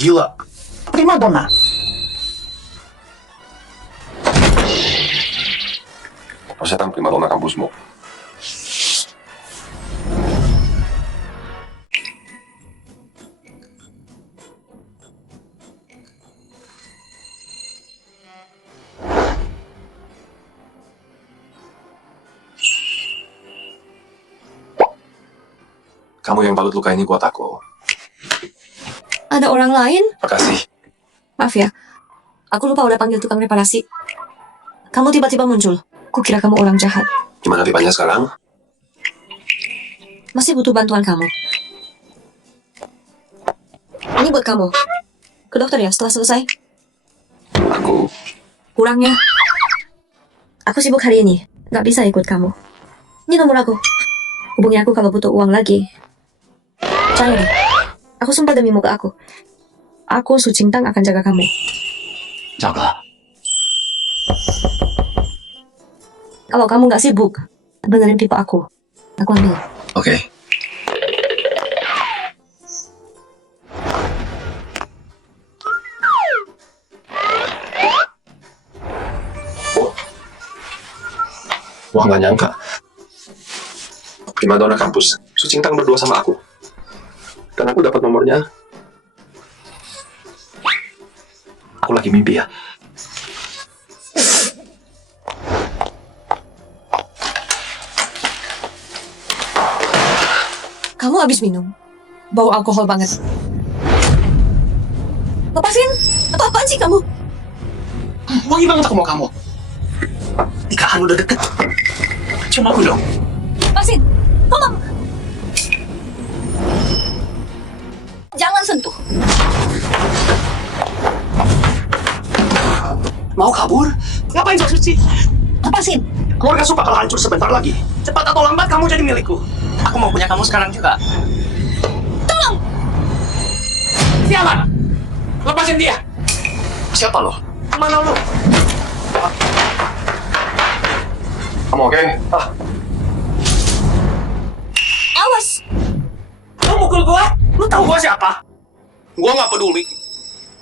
Gila. Prima donna. Persetan prima donna kampusmu. Kamu yang balut luka ini buat aku. Ada orang lain? Makasih. Maaf ya, aku lupa udah panggil tukang reparasi. Kamu tiba-tiba muncul. Kukira kamu orang jahat. Gimana pipanya sekarang? Masih butuh bantuan kamu. Ini buat kamu. Ke dokter ya setelah selesai. Aku... Kurangnya. Aku sibuk hari ini. Gak bisa ikut kamu. Ini nomor aku. Hubungi aku kalau butuh uang lagi. Percaya deh. Aku sumpah demi muka aku. Aku Su Qingtang akan jaga kamu. Jaga. Kalau kamu gak sibuk, benerin pipa aku. Aku ambil. Oke. Oh. Wah, nggak nyangka. Prima donna kampus. Su Qingtang berdua sama aku. Dan aku dapat nomornya. Aku lagi mimpi ya. Kamu habis minum. Bau alkohol banget. Lepasin. Apa-apaan sih kamu? Wangi banget aku mau kamu. Nikahan udah deket. Cuma aku dong. Lepasin. Tolong. Jangan sentuh. Mau kabur? Ngapain so suci? Lepasin. Keluarga Su bakal hancur sebentar lagi. Cepat atau lambat kamu jadi milikku. Aku mau punya kamu sekarang juga. Tolong. Siapa? Lepasin dia. Siapa lo? Mana lo? Kamu oke? Awas. Lo mukul gua? Lo tahu gua siapa? Gua nggak peduli.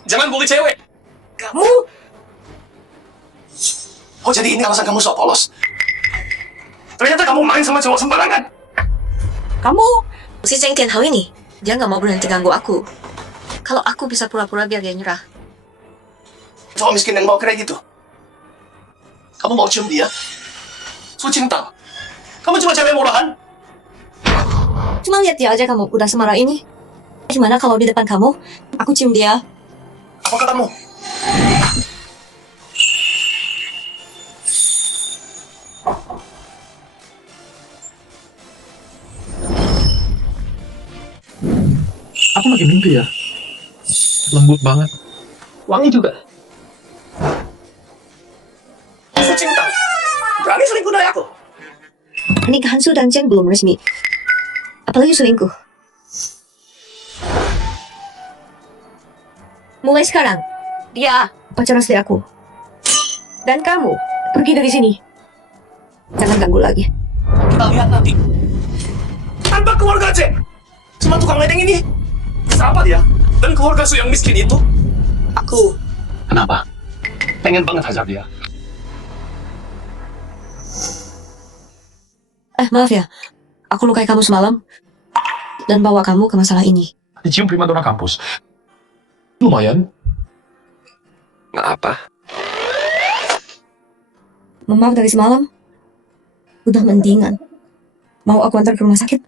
Jangan bully cewek. Kamu? Oh jadi ini alasan kamu sok polos? Ternyata kamu main sama cowok sembarangan. Kamu si Cheng Tianhao ini, dia nggak mau berhenti ganggu aku. Kalau aku bisa pura-pura biar dia nyerah. Cowok miskin yang bawa kredit gitu. Kamu mau cium dia? Su Qingtang. Kamu cuma cewek murahan. Cuma lihat dia aja kamu udah semarah ini. Gimana kalau di depan kamu, aku cium dia? Apa katamu? Aku lagi mimpi ya. Lembut banget. Wangi juga. Su Qingtang. Berani selingkuh dari aku. Pernikahan Su dan Cheng belum resmi. Apalagi selingkuh. Mulai sekarang, dia pacar asli aku. Dan kamu, pergi dari sini. Jangan ganggu lagi. Kita lihat nanti. Tanpa keluarga Ceng. Cuma tukang ledeng ini. Siapa dia? Dan keluarga Su yang miskin itu? Aku. Kenapa? Pengen banget hajar dia. Maaf ya. Aku lukai kamu semalam. Dan bawa kamu ke masalah ini. Dicium prima donna kampus. Lumayan. Nggak apa. Maaf dari semalam. Udah mendingan. Mau aku antar ke rumah sakit?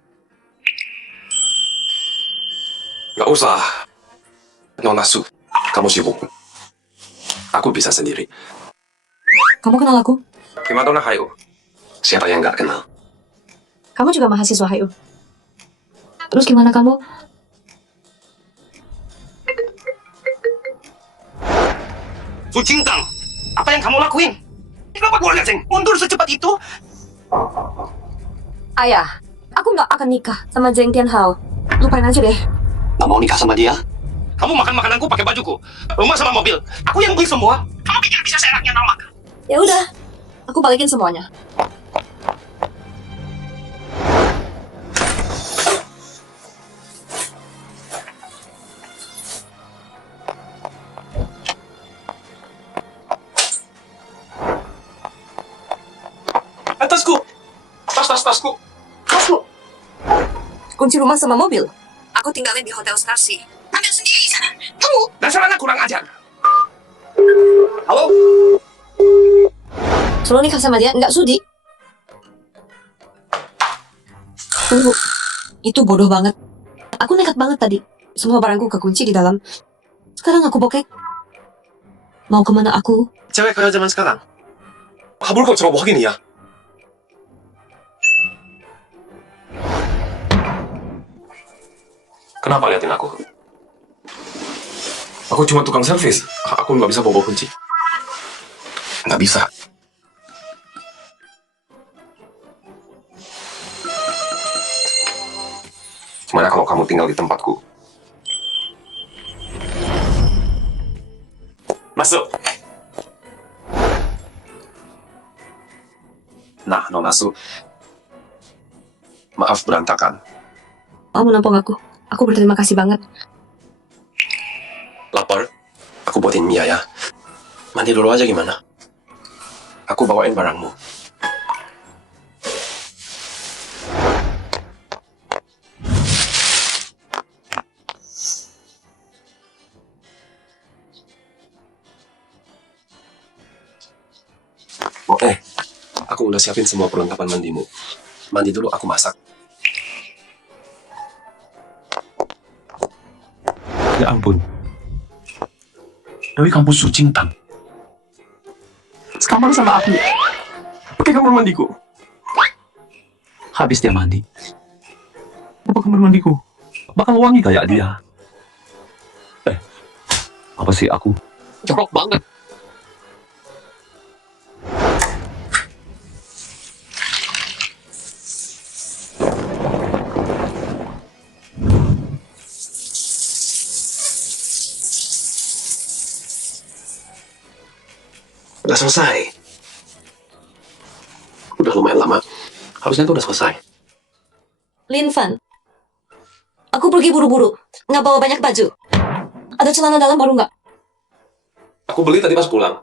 Nggak usah. Nona Su, kamu sibuk. Aku bisa sendiri. Kamu kenal aku? Prima donna Hayo. Siapa yang nggak kenal? Kamu juga mahasiswa Hayu. Terus gimana kamu? Su Qingtang, apa yang kamu lakuin? Kenapa keluarga Ceng mundur secepat itu? Ayah, aku nggak akan nikah sama Zheng Tianhao. Lupain aja deh. Nggak mau nikah sama dia? Kamu makan makananku pakai bajuku, rumah sama mobil. Aku yang beli semua. Kamu pikir bisa seenaknya nolak? Ya udah, aku balikin semuanya. Atasku. Tas-tasku. Tasmu. Kunci rumah sama mobil. Aku tinggalin di Hotel Starsi. Ambil sendiri sana. Kamu. Dasar anak kurang ajar. Halo? Suruh nikah sama dia, nggak sudi. Tunggu. Itu bodoh banget. Aku nekat banget tadi. Semua barangku kekunci di dalam. Sekarang aku bokek. Mau kemana aku? Cewek kayak zaman sekarang. Kabur kok ceroboh gini ya? Kenapa liatin aku? Aku cuma tukang servis. Aku nggak bisa bawa kunci. Nggak bisa. Gimana kalau kamu tinggal di tempatku? Masuk. Nah, Nona Su. Maaf berantakan. Kamu nampung aku. Aku berterima kasih banget. Lapar? Aku buatin mie ya. Mandi dulu aja gimana? Aku bawain barangmu. Oh, aku udah siapin semua perlengkapan mandimu. Mandi dulu, aku masak. Ya ampun. Dari kampus Sucingtang. Sekamar sama aku. Pakai kamar mandiku. Habis dia mandi. Apa kamar mandiku? Bakal wangi kayak dia. Apa sih aku? Jorok banget. Udah selesai. Udah lumayan lama. Harusnya itu udah selesai. Lin Fan. Aku pergi buru-buru. Nggak bawa banyak baju. Ada celana dalam baru nggak? Aku beli tadi pas pulang.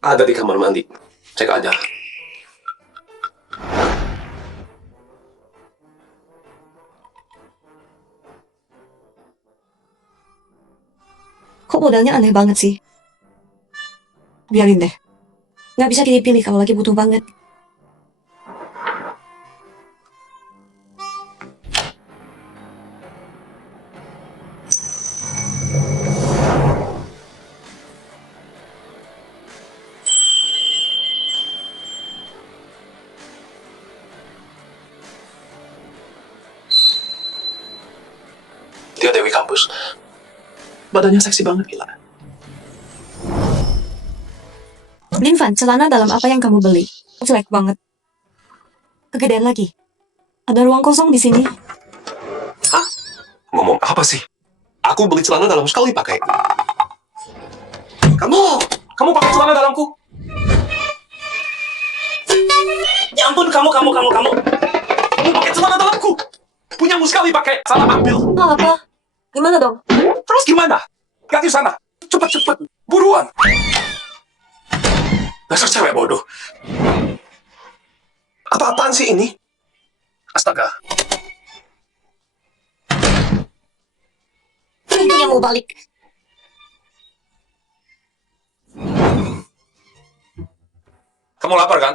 Ada di kamar mandi. Cek aja. Kok modelnya aneh banget sih? Biarin deh. Nggak bisa pilih-pilih kalau lagi butuh banget. Dia Dewi kampus. Badannya seksi banget, gila. Lin Fan, celana dalam apa yang kamu beli? Jelek banget. Kegedean lagi. Ada ruang kosong di sini. Hah? Ngomong apa sih? Aku beli celana dalam sekali pakai. Kamu pakai celana dalamku? Ya ampun, kamu. Kamu pakai celana dalamku? Punyamu sekali pakai. Salah ambil. Oh, apa? Gimana dong? Terus gimana? Ganti sana. Cepet. Buruan. Dasar cewek bodoh. Apa-apaan sih ini? Astaga. Ini yang mau balik. Kamu lapar kan?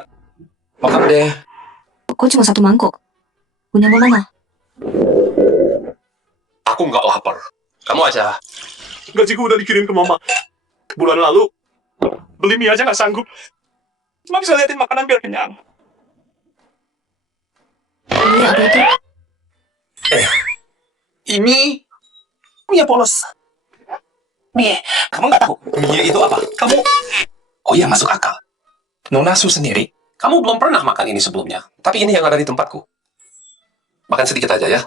Makan deh. Kok cuma satu mangkok? Punya mau mana? Aku nggak lapar. Kamu aja. Gajiku udah dikirim ke mama. Bulan lalu, beli mie aja nggak sanggup. Cuma bisa liatin makanan biar kenyang. Ini apa itu? Ini mie polos. Mie, kamu nggak tahu mie itu apa? Kamu, Oh iya, masuk akal. Nona Su sendiri, kamu belum pernah makan ini sebelumnya. Tapi ini yang ada di tempatku. Makan sedikit aja ya.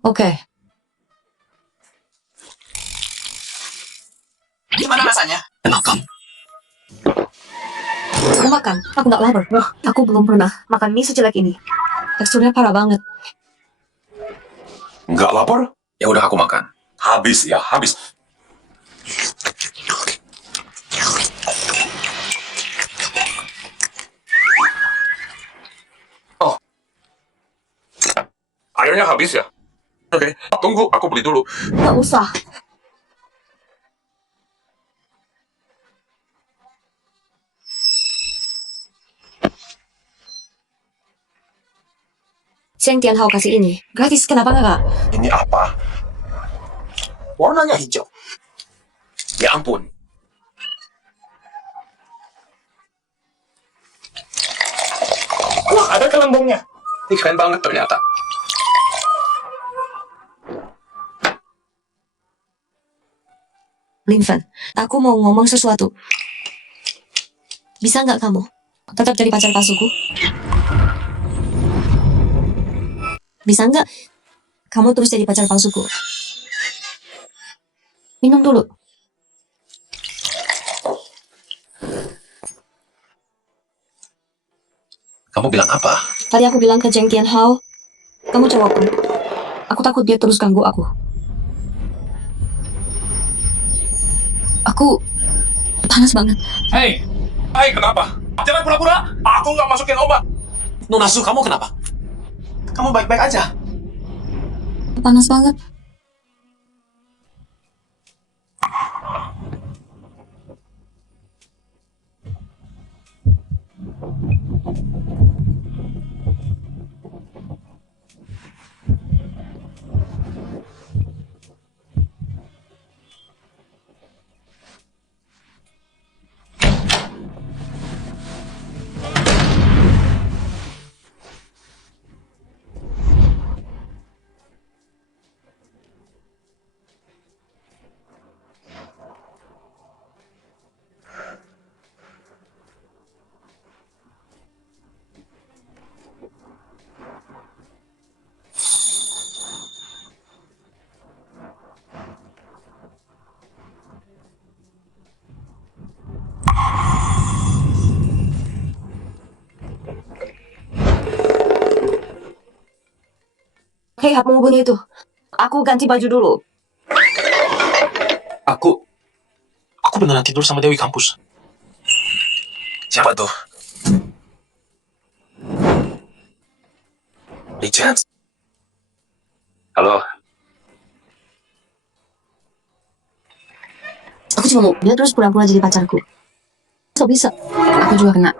Oke. gimana rasanya? Enak kan? Aku makan. Aku nggak lapar. Aku belum pernah makan mie sejelek ini. Teksturnya parah banget. Nggak lapar? Ya udah aku makan. Habis ya, habis. Airnya habis ya? Oke, tunggu, aku beli dulu. Nggak usah. Cheng Tianhao kasih ini. Gratis, kenapa nggak? Ini apa? Warnanya hijau. Ya ampun. Wah, ada kelembongnya. Ini keren banget ternyata. Linfen, aku mau ngomong sesuatu. Bisa nggak kamu tetap jadi pacar palsuku? Bisa nggak kamu terus jadi pacar palsuku? Minum dulu. Kamu bilang apa? Tadi aku bilang ke Cheng Tianhao, kamu cowokku. Aku takut dia terus ganggu aku. Aku panas banget. Hei, kenapa? Jangan pura-pura, aku nggak masukin obat. Nona Su, kamu kenapa? Kamu baik-baik aja. Panas banget. Hei, apa mau bunyi itu? Aku ganti baju dulu. Aku beneran tidur sama Dewi kampus. Siapa tuh? Richard? Halo? Aku cuma mau dia terus pura-pura jadi pacarku. So bisa. Aku juga kena.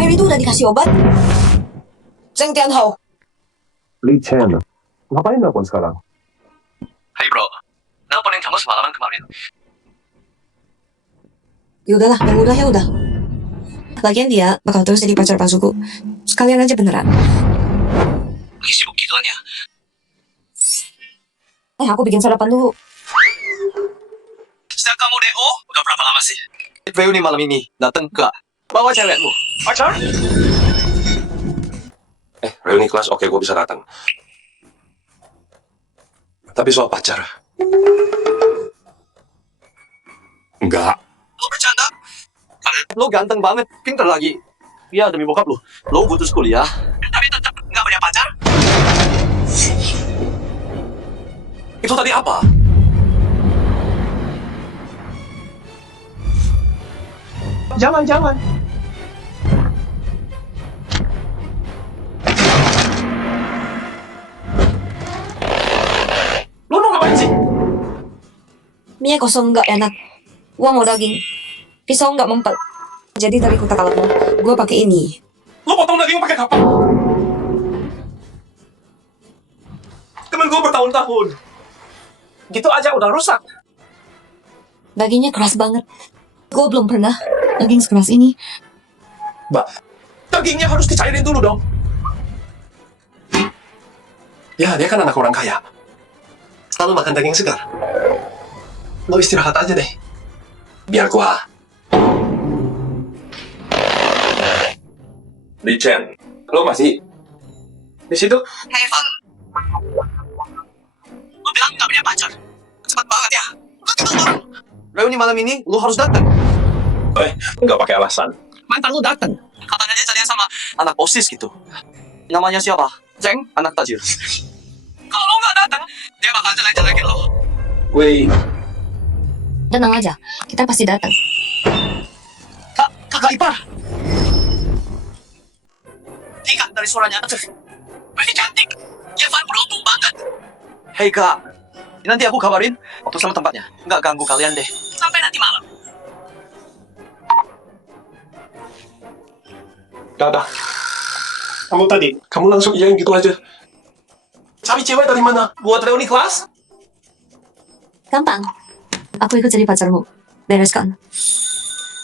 Air itu udah dikasih obat? Cheng Tianhao. Li Chen, ngapain nelfon sekarang? Hai bro, nelponin kamu semalaman kemarin. Ya udahlah, yang udah ya udah. Lagian dia bakal terus jadi pacar palsuku. Sekalian aja beneran. Lagi sibuk gituan ya? Aku bikin sarapan dulu. Sejak kamu DO, udah berapa lama sih? reuni malam ini, datang gak? Bawa cewekmu. Pacar? Reuni kelas, oke, gue bisa datang. Tapi soal pacar? Enggak. Lo bercanda? Lo ganteng banget, pinter lagi. Ya demi bokap lo, lo putus kuliah. Tapi tetap nggak punya pacar? Itu tadi apa? Jangan. Lu mau ngapain sih? Mie kosong nggak enak. Gua mau daging. Pisau nggak mempat. Jadi tadi kata kalau gue pakai ini. Lu potong daging pakai kapan? Temen gue bertahun-tahun. Gitu aja udah rusak. Dagingnya keras banget. Gue belum pernah daging sekeras ini. Mbak, dagingnya harus dicairin dulu dong. Ya, dia kan anak orang kaya. Selalu makan daging segar. Lo istirahat aja deh. Biar gua. Li Chen, lo masih di situ? Hey Van, lo bilang gak punya pacar. Cepat banget ya. Lo tidur. Reuni malam ini, lo harus datang. Nggak pakai alasan. Mantan lo datang. Katanya dia jadian sama anak OSIS gitu. Namanya siapa? Zeng, anak tajir. Kalau lo gak datang, dia bakal jelek-jelekin lo. Wait, Tenang aja, kita pasti datang. kakak ipar. Tika dari suaranya tuh. Masih cantik. Evan beruntung banget. Hei kak, nanti aku kabarin waktu sama tempatnya. Nggak ganggu kalian deh. Sampai nanti malam. Dadah. Kamu tadi, kamu langsung iyain gitu aja. Cari cewek dari mana? Buat reuni kelas? Gampang. Aku ikut jadi pacarmu. Bereskan.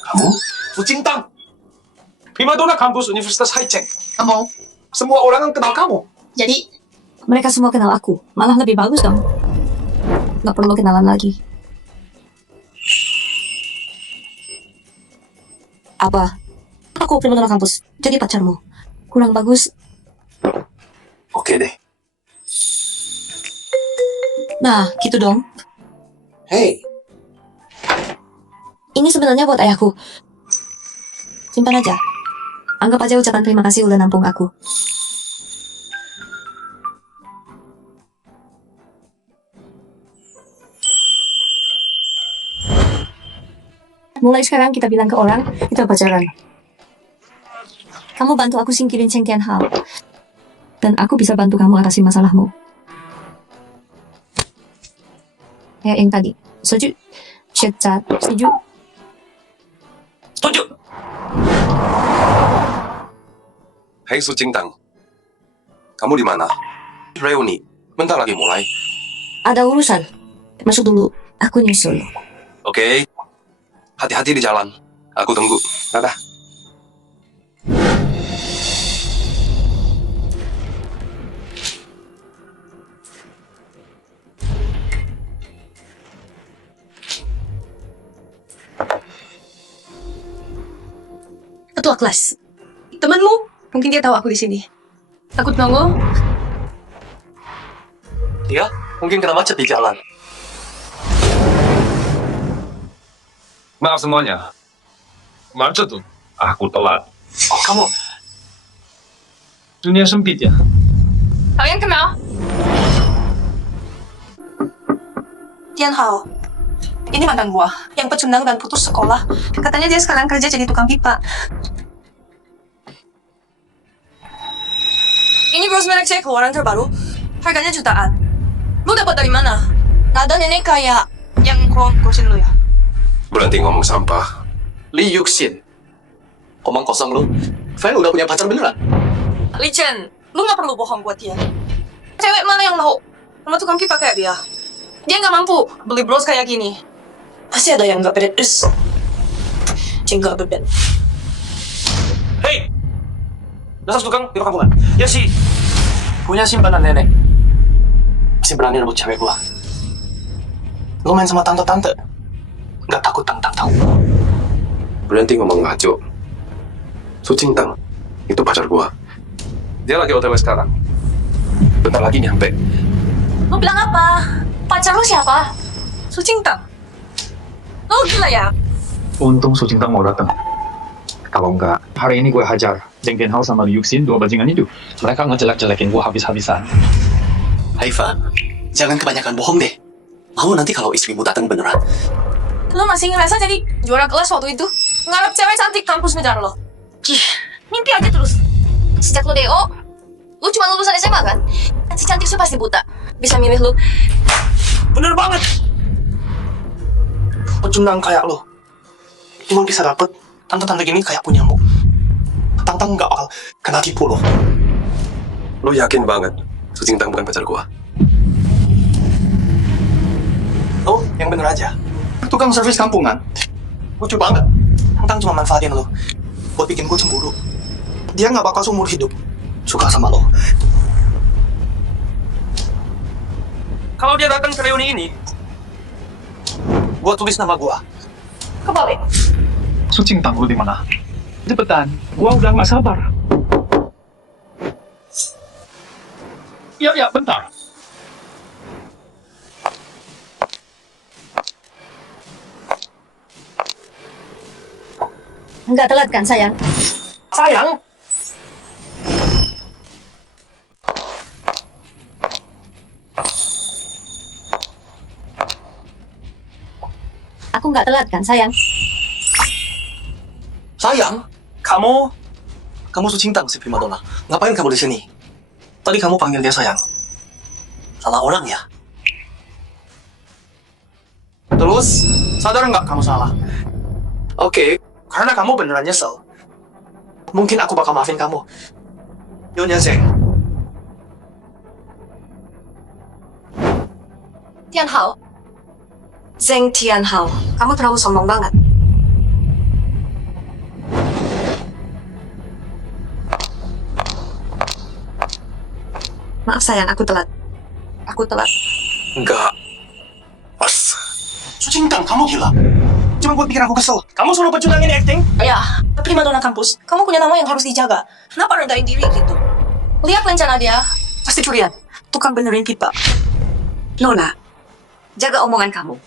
Kamu? Sucintang. Primadona kampus Universitas High Tech. Kamu? Semua orang yang kenal kamu. Jadi, mereka semua kenal aku. Malah lebih bagus dong. Gak perlu kenalan lagi. Apa? Aku primadona kampus. Jadi pacarmu. Kurang bagus. Oke deh. Nah, gitu dong. Hey, Ini sebenarnya buat ayahku. Simpan aja. Anggap aja ucapan terima kasih udah nampung aku. Mulai sekarang kita bilang ke orang, kita pacaran. Kamu bantu aku singkirin Cheng Tianhao. Dan aku bisa bantu kamu atasi masalahmu. Kayak yang tadi. Setuju? Setuju? Setuju? Setuju. Hei Sucintang. Kamu di mana? Reuni. Bentar lagi mulai. Ada urusan. Masuk dulu. Aku nyusul. Oke. Hati-hati di jalan. Aku tunggu. Dadah. Ketua kelas. Temanmu, mungkin dia tahu aku di sini. Takut nongol? Dia mungkin kena macet di jalan. Maaf semuanya. Macet tuh. Aku telat. Oh, kamu. Dunia sempit ya. Kalian kenal? Tianhao, ini mantan gua yang pecundang dan putus sekolah. Katanya dia sekarang kerja jadi tukang pipa. Ini bros merek saya keluaran terbaru. Harganya jutaan. Lu dapat dari mana? Ada nenek kaya yang kursin lu ya. Berhenti ngomong sampah. Li Yuxin. Omong kosong lu. Fan udah punya pacar beneran. Li Chen, lu gak perlu bohong buat dia. Cewek mana yang mau sama tukang pipa kayak dia? Dia gak mampu beli bros kayak gini. Pasti ada yang gak beres. Cenggak beben. Hei! Dasar tukang pipa kampungan. Ya sih. Punya simpanan nenek. Masih berani rebut cewek gua. Lu main sama tante-tante. Gak takut tantang tahu. Berhenti ngomong ngaco. Sucintang. Itu pacar gua. Dia lagi OTW sekarang. Bentar lagi nyampe. Lu bilang apa? Pacar lu siapa? Sucintang. Lu gila ya? Untung Sucintang mau datang. Kalau enggak, hari ini gue hajar Zheng Tianhao sama Liu Xin, dua bajingan itu. Mereka ngejelek-jelekin gue habis-habisan. Haifa, jangan kebanyakan bohong deh. Mau nanti kalau istrimu datang beneran. Lu masih ngerasa jadi juara kelas waktu itu? Ngarep cewek cantik kampus ngejar lo. Cih, mimpi aja terus. Sejak lu DO, lu cuma lulusan SMA kan? Si cantik sih pasti buta. Bisa milih lu. Bener banget. Pecundang kayak lo. Cuma bisa dapet tante-tante gini kayak punyamu. Tantang nggak bakal kena tipu lo. Lo yakin banget Sucintang bukan pacar gua? Lo yang bener aja. Tukang servis kampungan. Lucu banget. Tantang cuma manfaatin lo buat bikin gue cemburu. Dia nggak bakal seumur hidup suka sama lo. Kalau dia datang ke reuni ini, gue tulis nama gue. Kebalik. Sucintang lu di mana? Cepetan, gua udah nggak sabar. Ya, bentar. Enggak telat kan, sayang? Sayang, Aku nggak telat kan, sayang? sayang. Sayang, kamu Sucintang si primadona. Ngapain kamu di sini? Tadi kamu panggil dia sayang. Salah orang ya? Terus, sadar nggak kamu salah? Oke, karena kamu beneran nyesel. Mungkin aku bakal maafin kamu. Nyonya Zeng. Tianhao. Zeng Tianhao, kamu terlalu sombong banget. Maaf sayang, aku telat. Enggak. Pas. Sucintang, kamu gila. Cuma buat bikin aku kesel. Kamu suruh pecundang ini acting? Ayah, primadona kampus, kamu punya nama yang harus dijaga. Kenapa rendahin diri gitu? Lihat rencana dia. Pasti curian. Tukang benerin pipa. Nona, jaga omongan kamu.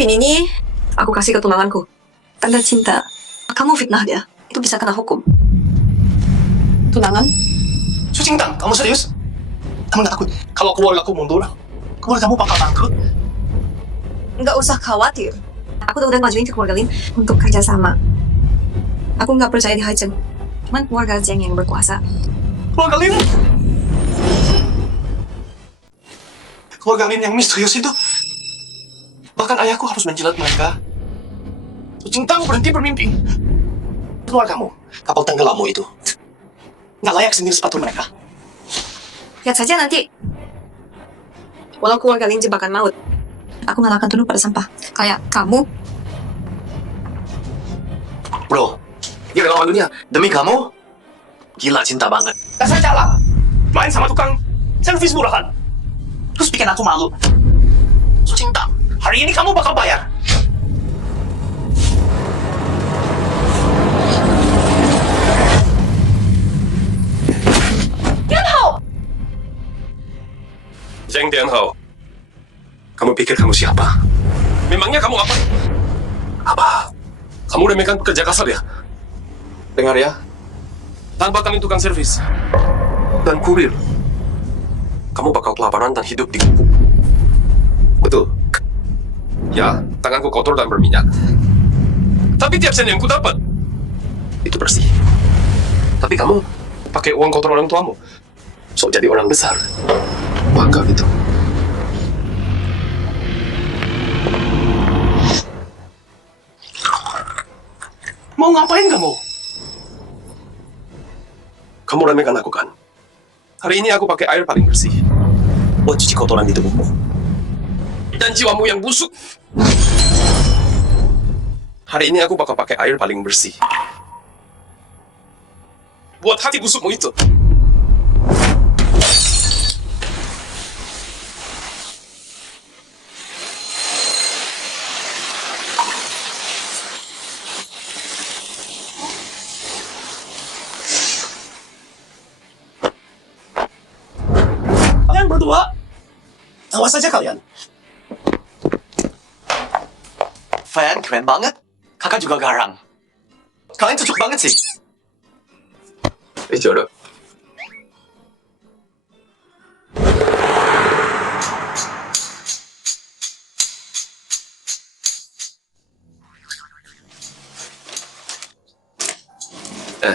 Pin ini, aku kasih ke tunanganku. Tanda cinta. Kamu fitnah dia. Itu bisa kena hukum. Tunangan? Sucintang, kamu serius? Kamu nggak takut kalau keluarga aku mundur? Keluarga kamu bakal bangkrut? Nggak usah khawatir. Aku udah ngajuin ke keluarga Lin untuk kerjasama. Aku nggak percaya di Haicheng. Cuman keluarga Zeng yang berkuasa. Keluarga Lin? Keluarga Lin yang misterius itu. Bahkan ayahku harus menjilat mereka. Sucintang, berhenti bermimpi. Keluargamu, kapal tenggelammu itu. Nggak layak sendiri sepatu mereka. Lihat saja nanti. Walau keluarga Lin jebakan maut, aku malah akan tunduk pada sampah. Kayak kamu. Bro, dia lawan dunia. Demi kamu, gila cinta banget. Dasar jalan. Main sama tukang servis murahan. Terus bikin aku malu. Sucintang, hari ini kamu bakal bayar. Zeng Tianhao, kamu pikir kamu siapa? Memangnya kamu apa? Apa? Kamu remehkan pekerja kasar ya? Dengar ya, tanpa kami tukang servis dan kurir, kamu bakal kelaparan dan hidup di gubuk. Betul. Ya, tanganku kotor dan berminyak. Tapi tiap sen yang ku dapat, itu bersih. Tapi kamu pakai uang kotor orang tuamu. Sok jadi orang besar. Bangga gitu. Mau ngapain kamu? Kamu remehkan aku kan? Hari ini aku pakai air paling bersih. Buat cuci kotoran di tubuhmu. Dan jiwamu yang busuk. Hari ini aku bakal pakai air paling bersih. Buat hati busukmu itu. Kalian berdua, awas saja kalian. Fan, keren banget. Kakak juga garang. Kalian cocok banget sih. Jodoh.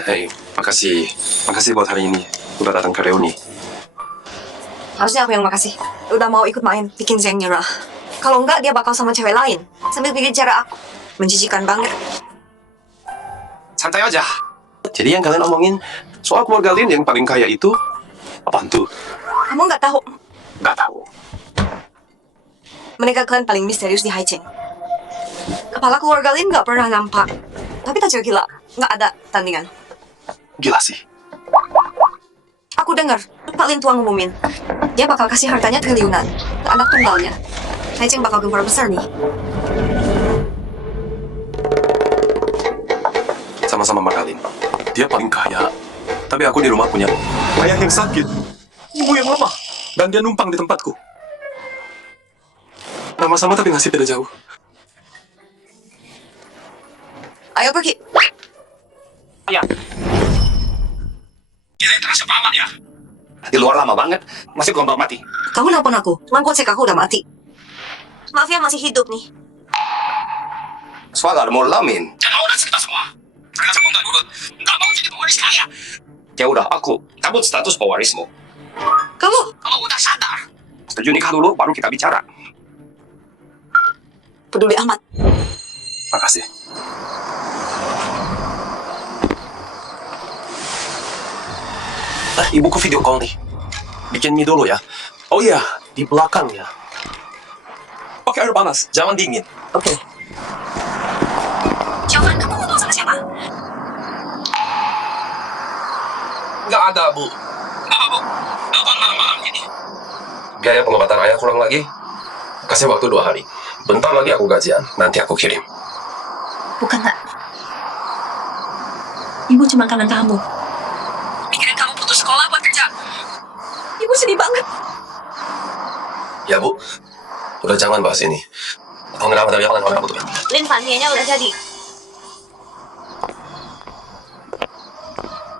Hei, makasih buat hari ini. Udah datang ke reuni. Harusnya aku yang makasih. Udah mau ikut main, bikin Zeng nyerah. Kalau enggak, dia bakal sama cewek lain. Sambil bikin cara aku. Menjijikan banget. Santai aja. Jadi yang kalian omongin soal keluarga Lin yang paling kaya itu apaan tuh? Kamu nggak tahu. Nggak tahu. Mereka kalian paling misterius di Haicheng. Kepala keluarga Lin nggak pernah nampak. Tapi tajir gila. Nggak ada tandingan. Gila sih. Aku dengar, Pak Lin tuang ngumumin. Dia bakal kasih hartanya triliunan ke anak tunggalnya. Haicheng bakal gempar besar nih. Sama-sama Markalin. Dia paling kaya. Tapi aku di rumah punya ayah yang sakit, ibu yang lemah, dan dia numpang di tempatku. Sama-sama tapi nasib beda jauh. Ayo pergi. Ya. Kita terasa aman ya. Di luar lama banget, masih belum mati. Kamu nelpon aku, cuman kocek aku udah mati. Maaf ya, masih hidup nih. Soal ada mau lamin. Jangan udah kita semua. Sekarang kamu nggak nurut. Nggak mau jadi pewaris kaya. Ya udah, aku cabut status pewarismu. Kamu? Kalau udah sadar, setuju nikah dulu, baru kita bicara. Peduli amat. Makasih. Ibuku video call nih. Bikin mie dulu ya. Oh iya, di belakang ya. Oke, air panas, jangan dingin. Oke. Jovan, kamu ngomong sama siapa? Nggak ada, Bu. Kenapa, Bu? Nonton malam-malam gini. Biaya pengobatan ayah kurang lagi. Kasih waktu 2 hari. Bentar lagi aku gajian, nanti aku kirim. Bukan, Nak. Ibu cuma kangen kamu. Mikirin kamu putus sekolah buat kerja. Ibu sedih banget. Ya, Bu. Udah jangan bahas ini. Pengenalan dari orang kamu tuh kan. Lin, pantianya udah jadi.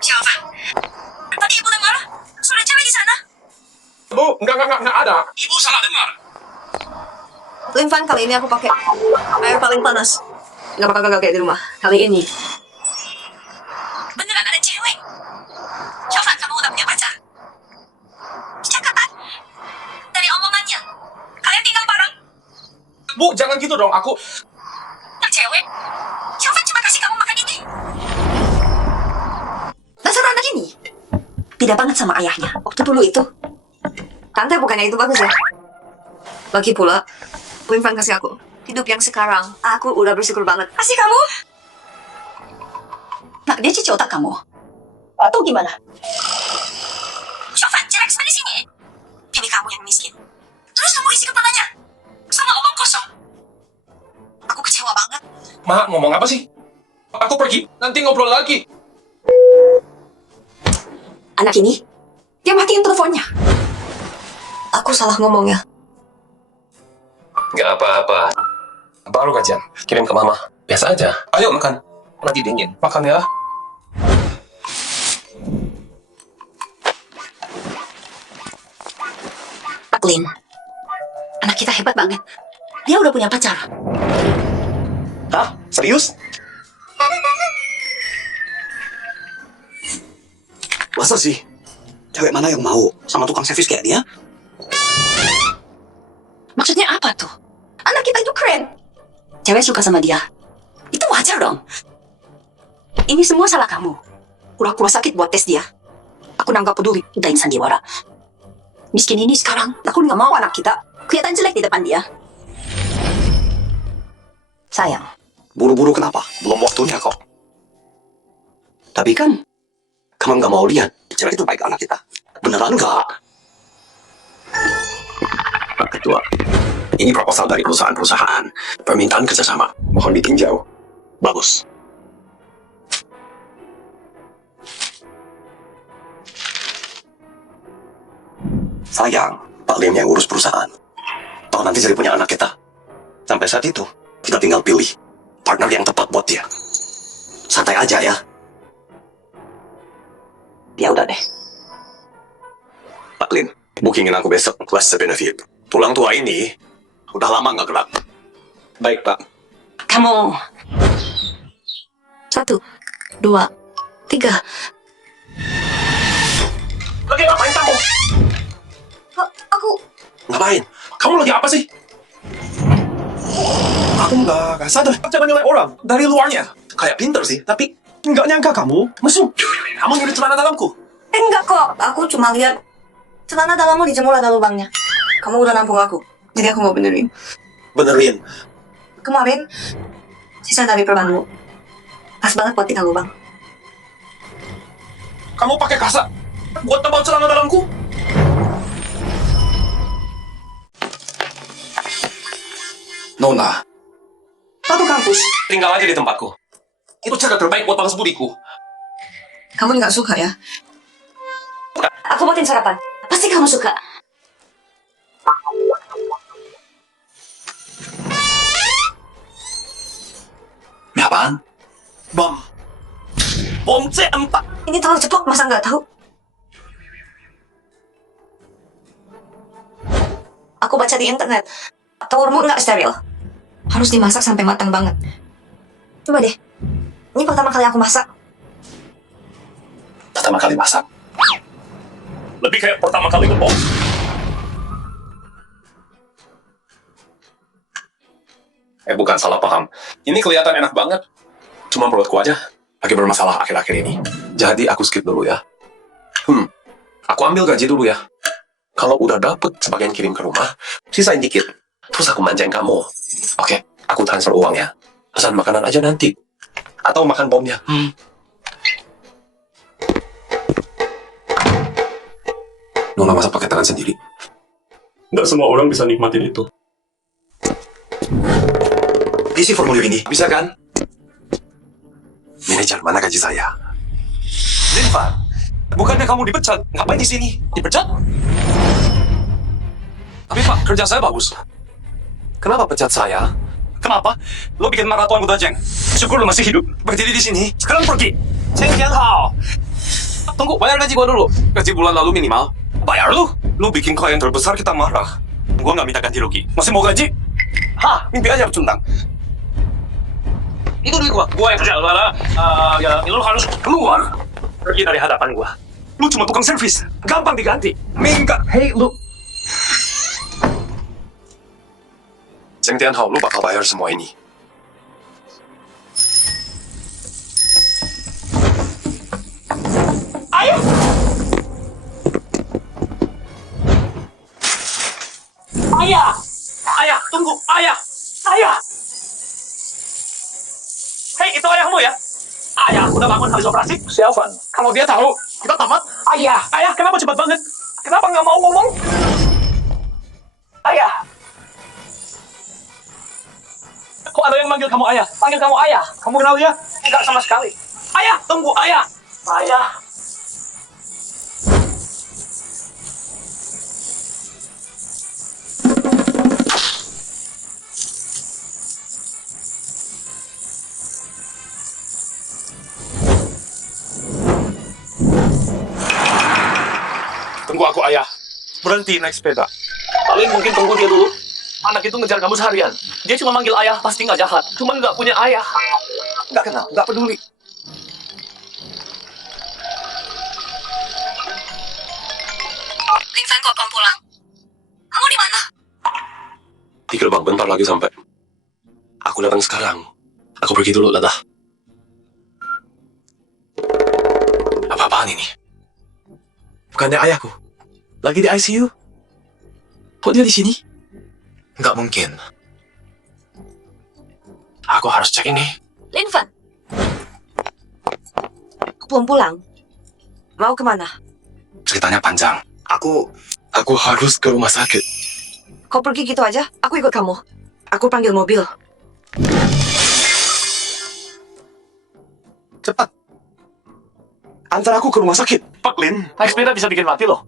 Jovan, tadi ibu dengar suara cewek di sana. Bu, nggak ada. Ibu salah dengar. Lin Fan, kali ini aku pakai air paling panas. Nggak bakal gagal kayak di rumah. Kali ini. Beneran ada cewek. Jovan, kamu udah punya pacar. Cakap, dari omongannya, kalian tinggal bareng. Bu, jangan gitu dong. Aku... Nah, cewek. Jovan cuma kasih kamu makan ini. Dasar anak ini. Beda banget sama ayahnya. Waktu dulu itu. Tante bukannya itu bagus ya? Lagi pula, Lin Fan kasih aku. Hidup yang sekarang, aku udah bersyukur banget. Kasih kamu. Nak, dia cuci otak kamu? Atau gimana? Jovan, jelek sekali sini. Ini kamu yang miskin. Terus kamu isi kepalanya sama omong kosong. Aku kecewa banget. Ma, ngomong apa sih? Aku pergi, nanti ngobrol lagi. Anak ini, dia matiin teleponnya. Aku salah ngomong ya. Nggak apa-apa. Baru gajian, kirim ke mama. Biasa aja. Ayo makan. Nanti dingin. Makan ya. Pak Lin, anak kita hebat banget. Dia udah punya pacar. Hah? Serius? Masa sih? Cewek mana yang mau sama tukang servis kayak dia? Maksudnya apa tuh? Anak kita itu keren. Cewek suka sama dia. Itu wajar dong. Ini semua salah kamu. Pura-pura sakit buat tes dia. Aku nggak peduli. Udahin sandiwara. Miskin ini sekarang, aku nggak mau anak kita kelihatan jelek di depan dia. Sayang. Buru-buru kenapa? Belum waktunya kok. Tapi kan, kamu nggak mau lihat cewek itu baik anak kita. Beneran nggak? Pak Ketua, ini proposal dari perusahaan-perusahaan. Permintaan kerjasama. Mohon ditinjau. Bagus. Sayang, Pak Lim yang urus perusahaan. Tahu nanti jadi punya anak kita. Sampai saat itu, kita tinggal pilih partner yang tepat buat dia. Santai aja ya. Ya udah deh. Pak Lin, bookingin aku besok kelas benefit. Tulang tua ini udah lama nggak gerak. Baik, Pak. Kamu. 1, 2, 3. Lagi ngapain kamu? Aku. Ngapain? Kamu lagi apa sih? Aku nggak sadar. Jangan nilai orang dari luarnya. Kayak pinter sih, tapi nggak nyangka kamu mesum. Kamu nyuri celana dalamku. Enggak kok. Aku cuma lihat celana dalammu dijemur ada lubangnya. Kamu udah nampung aku. Jadi aku mau benerin. Benerin. Kemarin, sisa dari perbanmu. Pas banget buat tinggal lubang. Kamu pakai kasa buat tebal celana dalamku? Nona, Satu kampus. tinggal aja di tempatku. Itu cara terbaik buat balas budiku. Kamu nggak suka ya? Aku buatin sarapan. Pasti kamu suka. Ini apaan? Bom. Bom C4. Ini terlalu cepat, masa nggak tahu? Aku baca di internet. Telurmu nggak steril. Harus dimasak sampai matang banget. Coba deh. Ini pertama kali aku masak. Pertama kali masak. Lebih kayak pertama kali ngebohong. Bukan salah paham. Ini kelihatan enak banget. Cuma perutku aja lagi bermasalah akhir-akhir ini. Jadi aku skip dulu ya. Aku ambil gaji dulu ya. Kalau udah dapet sebagian kirim ke rumah, sisain dikit. Terus aku manjain kamu. Oke, aku transfer uang ya. Pesan makanan aja nanti. Atau makan bomnya. Nona masak pakai tangan sendiri. Nggak semua orang bisa nikmatin itu. Isi formulir ini, bisa kan? Manajer, mana gaji saya? Linfa, bukannya kamu dipecat? Ngapain di sini? Dipecat? Tapi Pak, kerja saya bagus. Kenapa pecat saya? Kenapa? Lo bikin marah tuan Buta Jeng. Syukur lo masih hidup. Berdiri di sini. Sekarang pergi. Jeng Tianhao. Tunggu, bayar gaji gua dulu. Gaji bulan lalu minimal. Bayar lu? Lu bikin klien terbesar kita marah. Gua nggak minta ganti rugi. Masih mau gaji? Hah, mimpi aja bercundang. Itu duit gua yang kerja. Ya, lu harus keluar. Pergi dari hadapan gua. Lu cuma tukang servis. Gampang diganti. Minggat. Hei, lu. Zheng Tianhao, lu bakal bayar semua ini. Ayah! Ayah! Ayah, tunggu! Ayah! Ayah! Hei, itu ayahmu ya? Ayah, udah bangun habis operasi? Siapa? Kalau dia tahu, kita tamat. Ayah! Ayah, kenapa cepat banget? Kenapa nggak mau ngomong? Ayah! Kok ada yang manggil kamu ayah? Panggil kamu ayah. Kamu kenal dia? Enggak sama sekali. Ayah, tunggu ayah. Ayah. Tunggu aku, ayah. Berhenti naik sepeda. Paling mungkin tunggu dia dulu. Anak itu ngejar kamu seharian. Dia cuma manggil ayah, pasti nggak jahat. Cuma nggak punya ayah. Nggak kenal, nggak peduli. Linsan kok belum pulang? Kamu di mana? Di gerbang, bentar lagi sampai. Aku datang sekarang. Aku pergi dulu, Dadah. Apa-apaan ini? Bukannya ayahku. Lagi di ICU. Kok dia di sini? Nggak mungkin. Aku harus cek ini. Linvan. Belum pulang. Mau kemana? Ceritanya panjang. Aku harus ke rumah sakit. Kau pergi gitu aja? Aku ikut kamu. Aku panggil mobil. Cepat. Antar aku ke rumah sakit. Pak Lin, naik sepeda bisa bikin mati loh.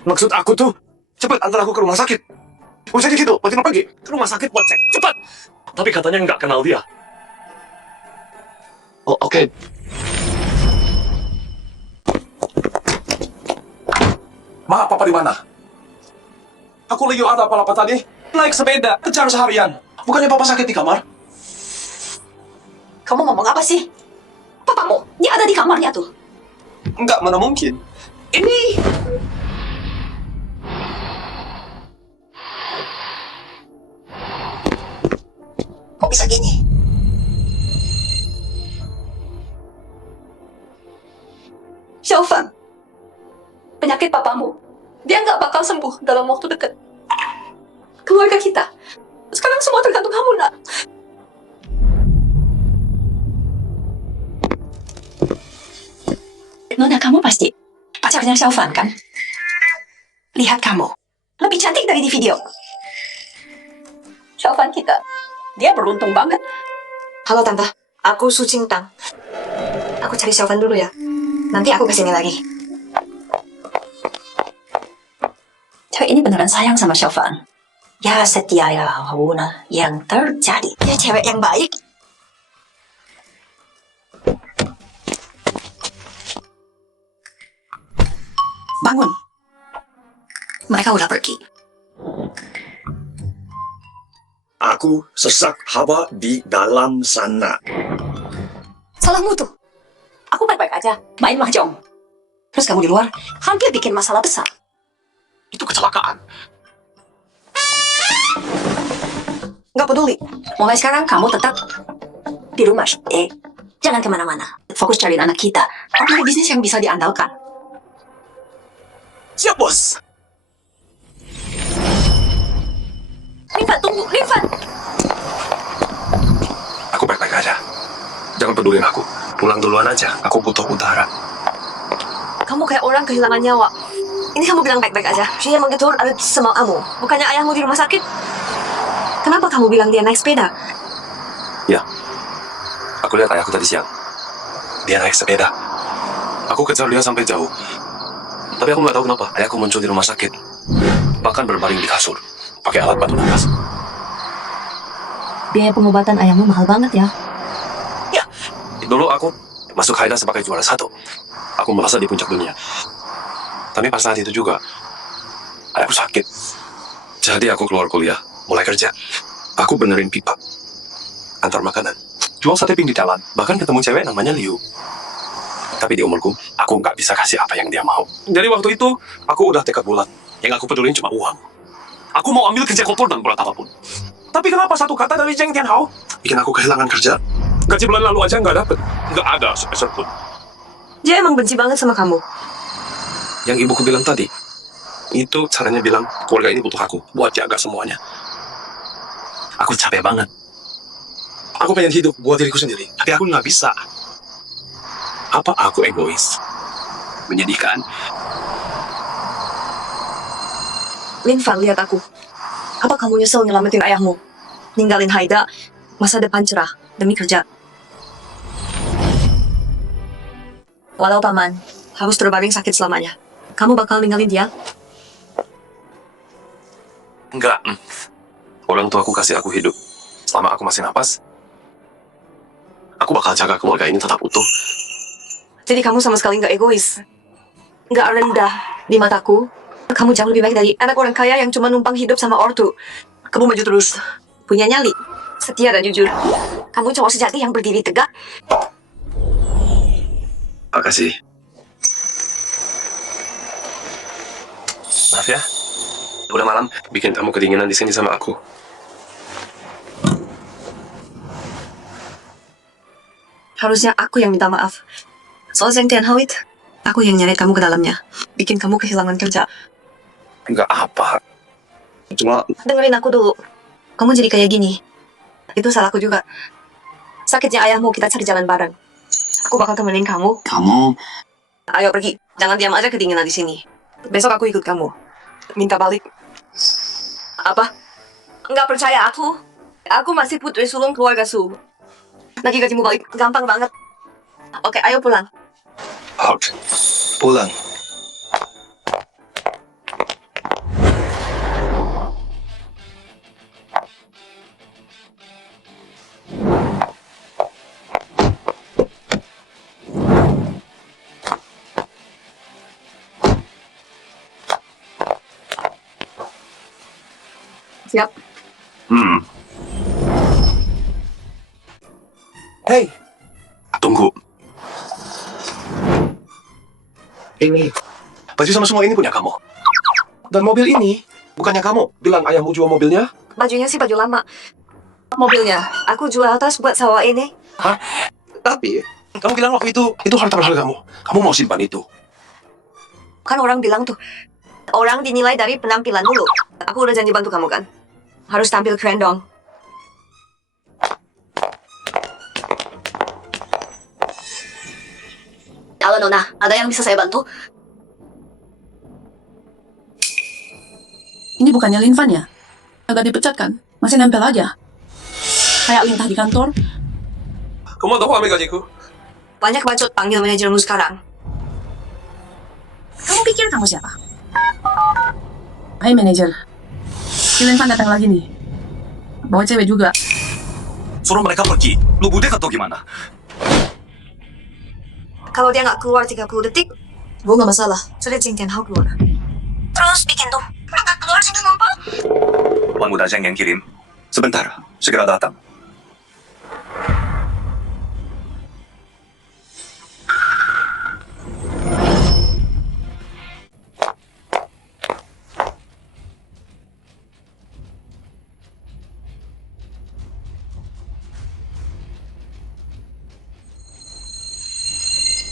Maksud aku tuh, cepat antar aku ke rumah sakit. Usah gitu, berarti pergi. Ke rumah sakit buat cek. Cepat! Tapi katanya nggak kenal dia. Oh, oke. Ma, papa di mana? Aku lagi ada apa-apa tadi. Naik sepeda, kejar seharian. Bukannya papa sakit di kamar? Kamu ngomong apa sih? Papamu, dia ada di kamarnya tuh. Enggak, mana mungkin. Ini... Kok bisa gini? Xiaofan, penyakit papamu, dia nggak bakal sembuh dalam waktu dekat. Keluarga kita, sekarang semua tergantung kamu, nak. Nona, kamu pasti pacarnya Xiaofan, kan? Lihat kamu, lebih cantik dari di video. Xiaofan kita, dia beruntung banget. Halo Tante, aku Su Qingtang. Aku cari Xiaofan dulu ya. Nanti aku kesini lagi. Cewek ini beneran sayang sama Xiaofan. Ya setia ya, Wuna, yang terjadi. Dia cewek yang baik. Bangun. Mereka udah pergi. Aku sesak hawa di dalam sana. Salahmu tuh. Aku baik-baik aja. Main mahjong. Terus kamu di luar hampir bikin masalah besar. Itu kecelakaan. Nggak peduli. Mulai sekarang kamu tetap di rumah. Jangan kemana-mana. Fokus cariin anak kita. Ambil bisnis yang bisa diandalkan. Siap, bos. Rifan, tunggu. Rifan. Aku baik-baik aja. Jangan pedulin aku. Pulang duluan aja. Aku butuh udara. Kamu kayak orang kehilangan nyawa. Ini kamu bilang baik-baik aja. Dia mengetur ada sama kamu. Bukannya ayahmu di rumah sakit. Kenapa kamu bilang dia naik sepeda? Ya. Aku lihat ayahku tadi siang. Dia naik sepeda. Aku kejar dia sampai jauh. Tapi aku nggak tahu kenapa ayahku muncul di rumah sakit. Bahkan berbaring di kasur. Pakai alat bantu nafas. Biaya pengobatan ayahmu mahal banget ya. Dulu aku masuk Haida sebagai juara 1. Aku merasa di puncak dunia. Tapi pas saat itu juga, ayahku sakit. Jadi aku keluar kuliah, mulai kerja. Aku benerin pipa. Antar makanan. Jual sate ping di jalan. Bahkan ketemu cewek namanya Liu. Tapi di umurku, aku nggak bisa kasih apa yang dia mau. Jadi waktu itu, aku udah tekad bulat. Yang aku pedulin cuma uang. Aku mau ambil kerja kotor dan berat apapun. Tapi kenapa satu kata dari Zheng Tianhao bikin aku kehilangan kerja? Gaji bulan lalu aja nggak dapet. Nggak ada sepeser pun. Dia emang benci banget sama kamu. Yang ibuku bilang tadi, itu caranya bilang keluarga ini butuh aku buat jaga semuanya. Aku capek banget. Aku pengen hidup buat diriku sendiri, tapi aku nggak bisa. Apa aku egois? Menyedihkan. Linfan, lihat aku. Apa kamu nyesel nyelamatin ayahmu? Ninggalin Haida, masa depan cerah, demi kerja. Walau paman harus terbaring sakit selamanya, kamu bakal ninggalin dia? Enggak. Orang tuaku kasih aku hidup. Selama aku masih napas, aku bakal jaga keluarga ini tetap utuh. Jadi kamu sama sekali nggak egois, nggak rendah di mataku. Kamu jauh lebih baik dari anak orang kaya yang cuma numpang hidup sama ortu. Kamu maju terus, punya nyali, setia dan jujur. Kamu cowok sejati yang berdiri tegak. Makasih. Maaf ya, udah malam bikin kamu kedinginan di sini sama aku. Harusnya aku yang minta maaf. Soal Zheng Tianhao itu, aku yang nyeret kamu ke dalamnya, bikin kamu kehilangan kerja. Enggak apa. Cuma Dengerin aku dulu. Kamu jadi kayak gini, itu salahku juga. Sakitnya ayahmu, kita cari jalan bareng. Aku bakal temenin kamu. Kamu Ayo pergi, jangan diam aja kedinginan di sini. Besok aku ikut kamu. Minta balik. Apa? Nggak percaya aku? Aku masih putri sulung keluarga Su. Lagi gajimu balik, gampang banget. Oke, ayo pulang. out. Pulang. Siap. Hei, tunggu. Ini, baju sama semua ini punya kamu. Dan mobil ini, bukannya kamu bilang ayahmu jual mobilnya? Bajunya sih baju lama. Mobilnya, aku jual tas buat sawah ini. Hah? Tapi, kamu bilang waktu itu harta berharga kamu. Kamu mau simpan itu. Kan orang bilang tuh, orang dinilai dari penampilan dulu. Aku udah janji bantu kamu kan. Harus tampil keren dong. Halo Nona, ada yang bisa saya bantu? Ini bukannya Linfan ya? Agak dipecat kan? Masih nempel aja. Kayak lintah di kantor. Kamu tahu ambil gajiku? Banyak bacot panggil manajermu sekarang. Kamu pikir kamu siapa? Hai manajer. Si Linfan datang lagi nih. Bawa cewek juga. Suruh mereka pergi. Lu budek atau gimana? Kalau dia nggak keluar 30 detik, gue nggak masalah. Sudah Zheng Tianhao keluar. Terus bikin tuh. Nggak keluar sini numpang. Tuan muda Zheng yang kirim. Sebentar, segera datang.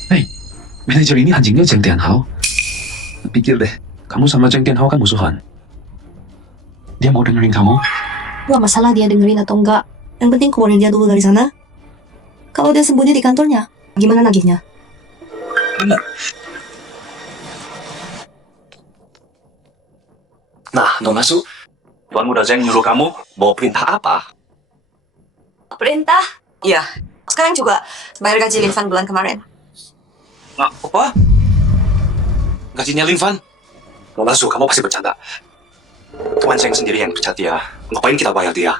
Hei, manajer ini anjingnya Zheng Tianhao. Pikir deh, kamu sama Zheng Tianhao kan musuhan. Dia mau dengerin kamu? Gak masalah dia dengerin atau enggak. Yang penting keluarin dia dulu dari sana. Kalau dia sembunyi di kantornya, gimana nagihnya? Nah, Nona Su, Tuan Muda Zeng nyuruh kamu bawa perintah apa? Perintah? Iya. Sekarang juga bayar gaji Lin Fan bulan kemarin. Nah, apa? Gajinya Lin Fan? Nona Su, kamu pasti bercanda. Tuan Zeng sendiri yang pecat dia. Ngapain kita bayar dia?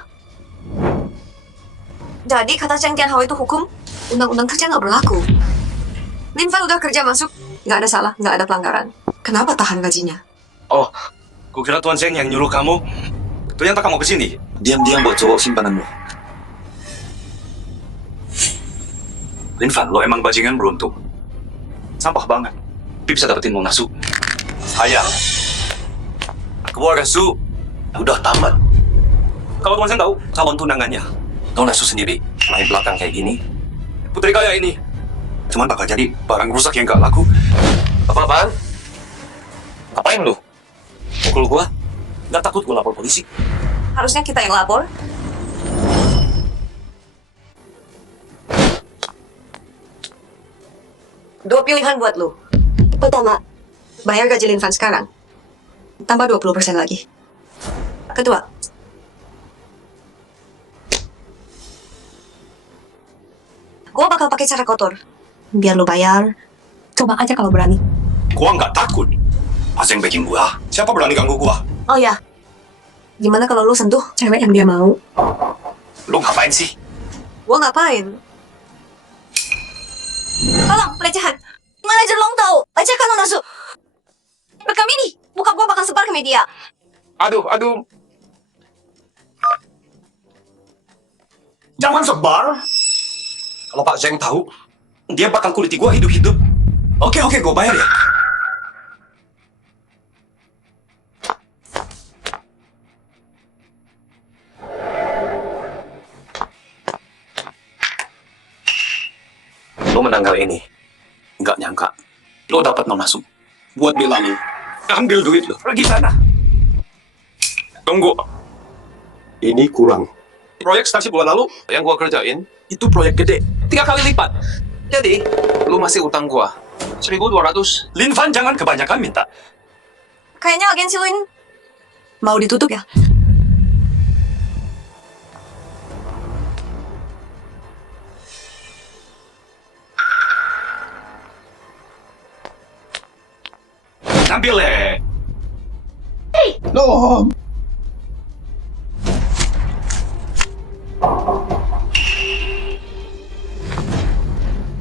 Jadi kata Zheng Tianhao itu hukum, undang-undang kerja nggak berlaku. Lin Fan udah kerja masuk, nggak ada salah, nggak ada pelanggaran. Kenapa tahan gajinya? Oh, kukira Tuan Zeng yang nyuruh kamu. Ternyata kamu kesini. Diam-diam buat cowok simpananmu. Lin Fan, lo emang bajingan beruntung. Sampah banget. Tapi bisa dapetin Nona Su. Sayang. Keluarga Su udah tamat. Kalau Tuan Zeng tahu calon tunangannya Nona Su sendiri main belakang kayak gini, putri kaya ini cuman bakal jadi barang rusak yang gak laku. Apa-apaan? Ngapain lu? Pukul gua? Gak takut gua lapor polisi? Harusnya kita yang lapor. Dua pilihan buat lu. Pertama, bayar gaji Lin Fan sekarang. Tambah 20% lagi. Kedua, gua bakal pakai cara kotor. Biar lu bayar. Coba aja kalau berani. Gua nggak takut. Pas yang bikin gua, siapa berani ganggu gua? Oh ya, gimana kalau lu sentuh cewek yang dia mau? Lu ngapain sih? Gua ngapain? Tolong, pelecehan. Manajer Long tahu. Ajakan Nona Su. Rekam ini. Buka gua bakal sebar ke media. Aduh. Jangan sebar. Kalau Pak Zeng tahu, dia bakal kuliti gua hidup-hidup. Oke, gua bayar ya. Lo menang kali ini. Nggak nyangka. Lo dapat Nona Su. Buat bilang lo, ambil duit lo. Pergi sana. Tunggu. Ini kurang. Proyek stasi bulan lalu yang gua kerjain, itu proyek gede. 3 kali lipat. Jadi, lu masih utang gua 1.200. Lin Fan jangan kebanyakan minta. Kayaknya agensi lu ini mau ditutup ya? Ambil ya.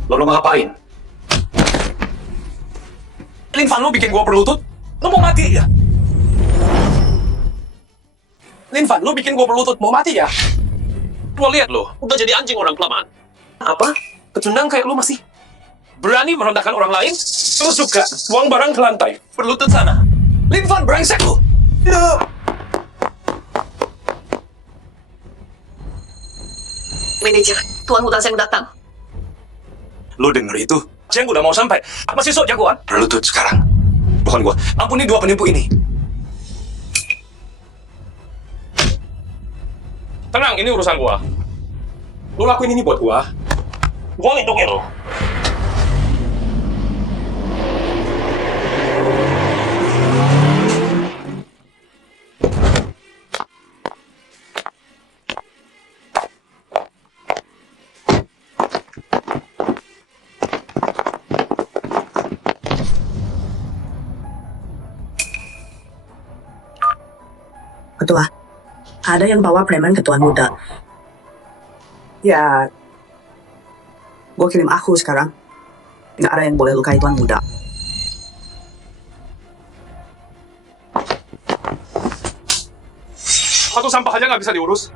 Lo mau ngapain? Lin Fan lu bikin gua berlutut? Lu mau mati ya? Lin Fan lu bikin gua berlutut, mau mati ya? Gua lihat lo, udah jadi anjing orang kelamaan. Apa? Pecundang kayak lu masih berani merendahkan orang lain? Lu suka buang barang ke lantai, berlutut sana. Lin Fan brengsek lu! Manajer, Tuan Muda Zeng datang. Lu denger itu? Zeng udah mau sampai. Apa sih sok jagoan? Berlutut sekarang. Bukan gua. Ampuni 2 penipu ini. Tenang, ini urusan gua. Lu lakuin ini buat gua. Gua lindungi lo. Ketua, ada yang bawa preman ke Tuan Muda. Ya, gue kirim aku sekarang. Nggak ada yang boleh lukai Tuan Muda. Satu sampah aja nggak bisa diurus.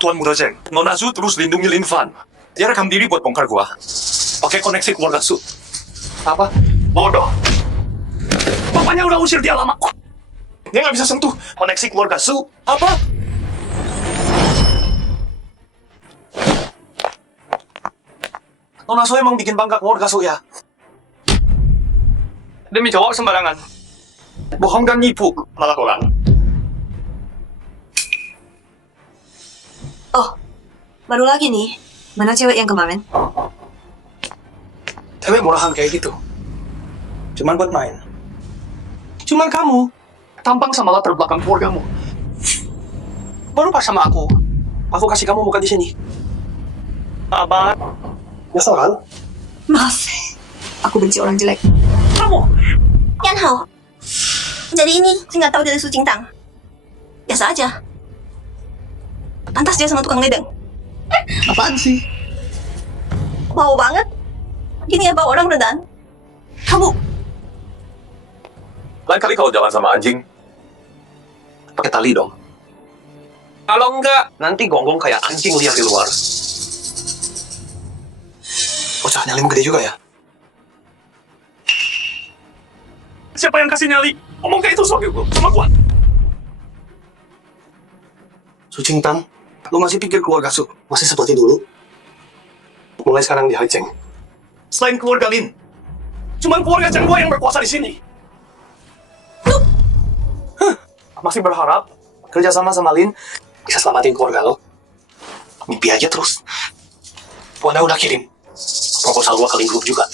Tuan Muda Zeng, Nona Su terus lindungi Lin Fan. Dia rekam diri buat bongkar gua. Pakai koneksi keluarga Su. Apa? Bodoh. Bapaknya udah usir dia lama. Dia nggak bisa sentuh koneksi keluarga Su. Apa? Nona Su emang bikin bangga keluarga Su ya? Demi cowok sembarangan. Bohong dan nipu malah orang. Oh, baru lagi nih. Mana cewek yang kemarin? Cewek murahan kayak gitu. Cuman buat main. Cuman kamu tampang sama latar belakang keluargamu. Baru pas sama aku kasih kamu muka di sini. Abang, nyesel kan? Maaf, aku benci orang jelek. Kamu Yan Hao, jadi ini nggak tahu dari Su Jingtang. Biasa aja. Pantas dia sama tukang ledeng. apaan sih? Bau banget. Ini ya bau orang redan. Kamu, Lain kali kalau jalan sama anjing, Pakai tali dong. Kalau enggak, nanti gonggong kayak anjing liar di luar. Bocah nyalimu gede juga ya? Siapa yang kasih nyali? Ngomong kayak itu sama gua. Su Jingtang, lu masih pikir keluarga Su masih seperti dulu? Mulai sekarang di Haiceng. Selain keluarga Lin, cuman keluarga Zeng gua yang berkuasa di sini. Masih berharap kerjasama sama Lin bisa selamatin keluarga lo. Mimpi aja terus. Wanda udah kirim proposal gua ke Lin Group juga.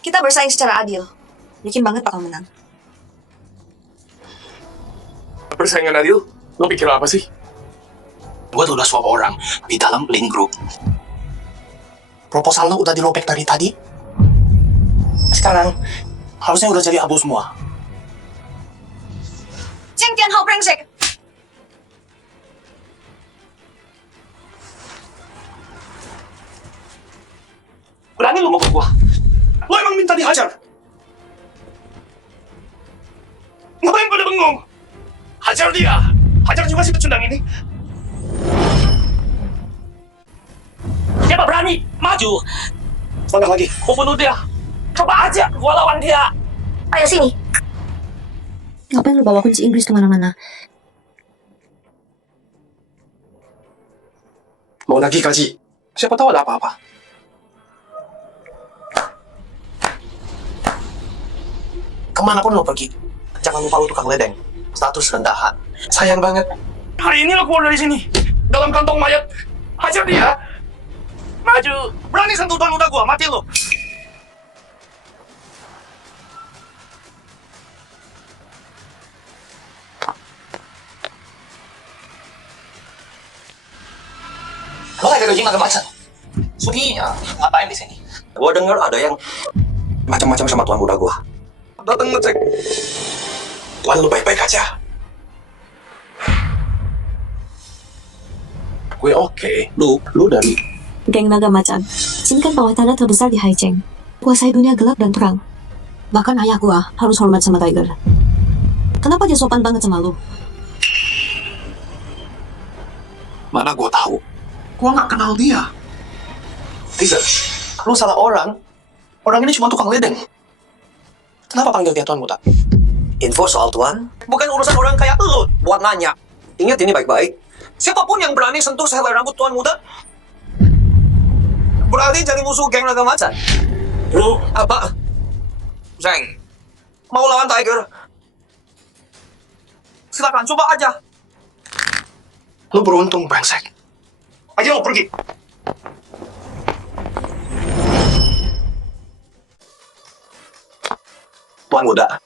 kita bersaing secara adil. Yakin banget bakal menang. Persaingan adil? Lo pikir apa sih? Gua tuh udah swap orang di dalam Lin Group. Proposal lo udah dirobek dari tadi. Sekarang harusnya udah jadi abu semua. Zeng Tianhao brengsek. Berani lo mau ke gua? Lo emang minta dihajar? Ngapain pada bengong? Hajar dia! Hajar juga si pecundang ini. Siapa berani? Maju! Semangat lagi. Gua bunuh dia. Coba aja gua lawan dia. Ayo sini. Ngapain lu bawa kunci Inggris kemana-mana? Mau lagi kaji. Siapa tahu ada apa-apa. Kemana pun lo pergi, jangan lupa lo tukang ledeng. Status rendahan. Sayang banget. Hari ini lo keluar dari sini. Dalam kantong mayat. Hajar dia! Maju! Berani sentuh tuan muda gua, mati lo! Lo kayak gajing agak macet. Sugi, ngapain di sini? Gua denger ada yang macam-macam sama tuan muda gua. Datang ngecek. Tuan lu baik-baik aja. Gue oke. Lu dari Geng Naga Macan. Sini kan bawah tanah terbesar di Haiceng. Kuasai dunia gelap dan terang. Bahkan ayah gua harus hormat sama Tiger. Kenapa dia sopan banget sama lu? mana gua tahu? Gua nggak kenal dia. Tiger, lu salah orang. Orang ini cuma tukang ledeng. Kenapa panggil dia tuan muda? Info soal tuan? Bukan urusan orang kayak lu buat nanya. Ingat ini baik-baik. Siapapun yang berani sentuh sehelai rambut tuan muda, berarti jadi musuh geng naga macan. Lu, Apa? Zeng, mau lawan Tiger? Silakan, coba aja. Lu beruntung, brengsek. aja lo pergi. Tuan muda,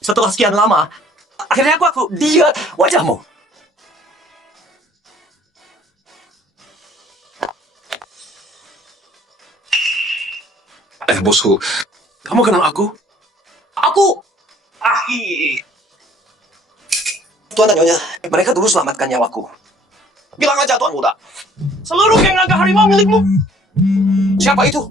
setelah sekian lama, akhirnya aku lihat wajahmu. bosku, kamu kenal aku? Aku! Tuan dan Nyonya, mereka dulu selamatkan nyawaku. Bilang aja Tuan Muda, seluruh geng naga harimau milikmu. Siapa itu?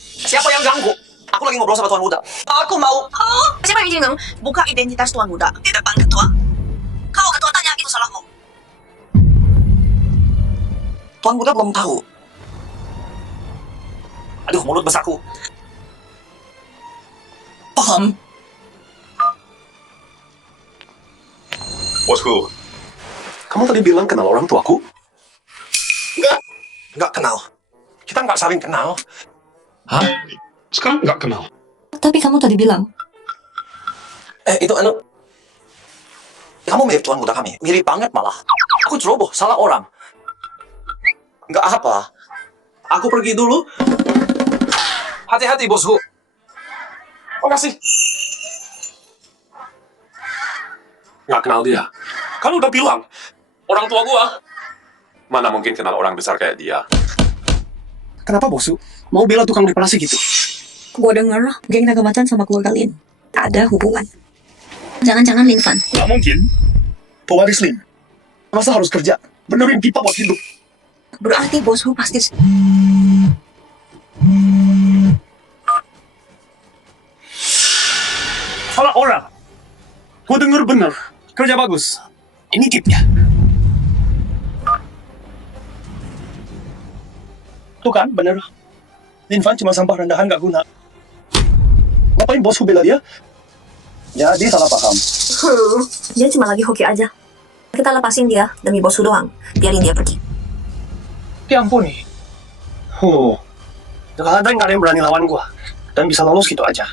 Siapa yang ganggu? Aku lagi ngobrol sama Tuan Muda. Aku mau... Siapa yang ingin buka identitas Tuan Muda di depan ketua? Tuan muda belum tahu. Aduh, mulut besarku. Paham? Bosku, kamu tadi bilang kenal orang tuaku? Nggak kenal. Kita nggak saling kenal. Hah? Sekarang nggak kenal. Tapi kamu tadi bilang, Itu kamu mirip tuan muda kami. Mirip banget malah. Aku ceroboh, salah orang. Nggak apa. Aku pergi dulu. Hati-hati, bosku. Makasih. Nggak kenal dia. Kan udah bilang, orang tua gua. Mana mungkin kenal orang besar kayak dia. Kenapa bosku? Mau bela tukang reparasi gitu? gue denger geng naga macan sama keluarga Lin tak ada hubungan. Jangan-jangan Lin Fan. Nggak mungkin. Pewaris Lin. Masa harus kerja? Benerin pipa buat hidup. Berarti bosku pasti... Salah orang. Gue denger bener. Kerja bagus. Ini tipnya. Tuh kan, bener. Linfan cuma sampah rendahan gak guna. Ngapain bosku bela dia? Jadi salah paham. Dia cuma lagi hoki aja. Kita lepasin dia demi bosku doang. Biarin dia pergi. Diampuni. Terkadang gak ada yang berani lawan gua. Dan bisa lolos gitu aja.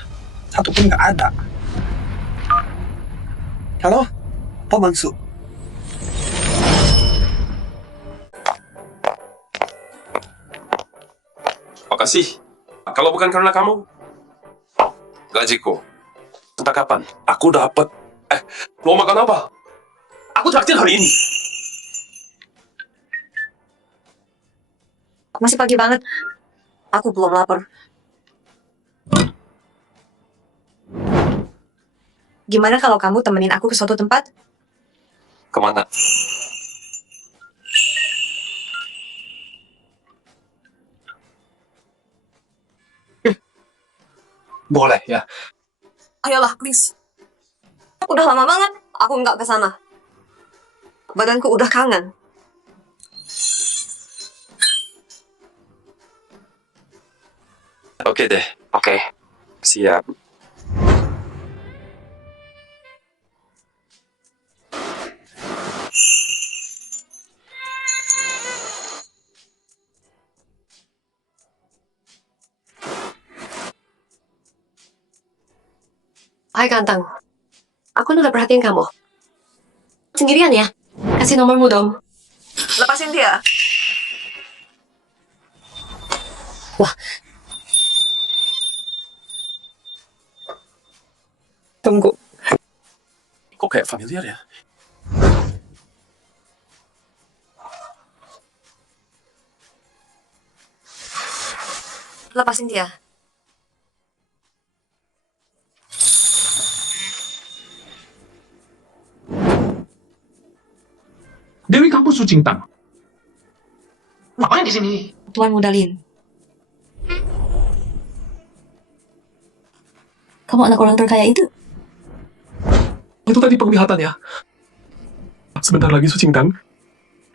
Satu pun gak ada. Halo? Pak Mansu. Makasih. Kalau bukan karena kamu, gajiku. Entah kapan, aku dapat. Mau makan apa? Aku traktir hari ini. Masih pagi banget. Aku belum lapar. Gimana kalau kamu temenin aku ke suatu tempat? Kemana? Boleh ya. Ayolah, please. Udah lama banget aku nggak ke sana. Badanku udah kangen. Oke deh. Oke. Siap. Hai ganteng, aku udah perhatiin kamu. Sendirian ya? Kasih nomormu dong. Lepasin dia. Wah. Tunggu. Kok kayak familiar ya? Lepasin dia. Dewi kampus Sucingtang. Ngapain di sini? Tuan Muda Lin. Kamu anak orang terkaya itu? Itu tadi penglihatan ya. Sebentar lagi Sucingtang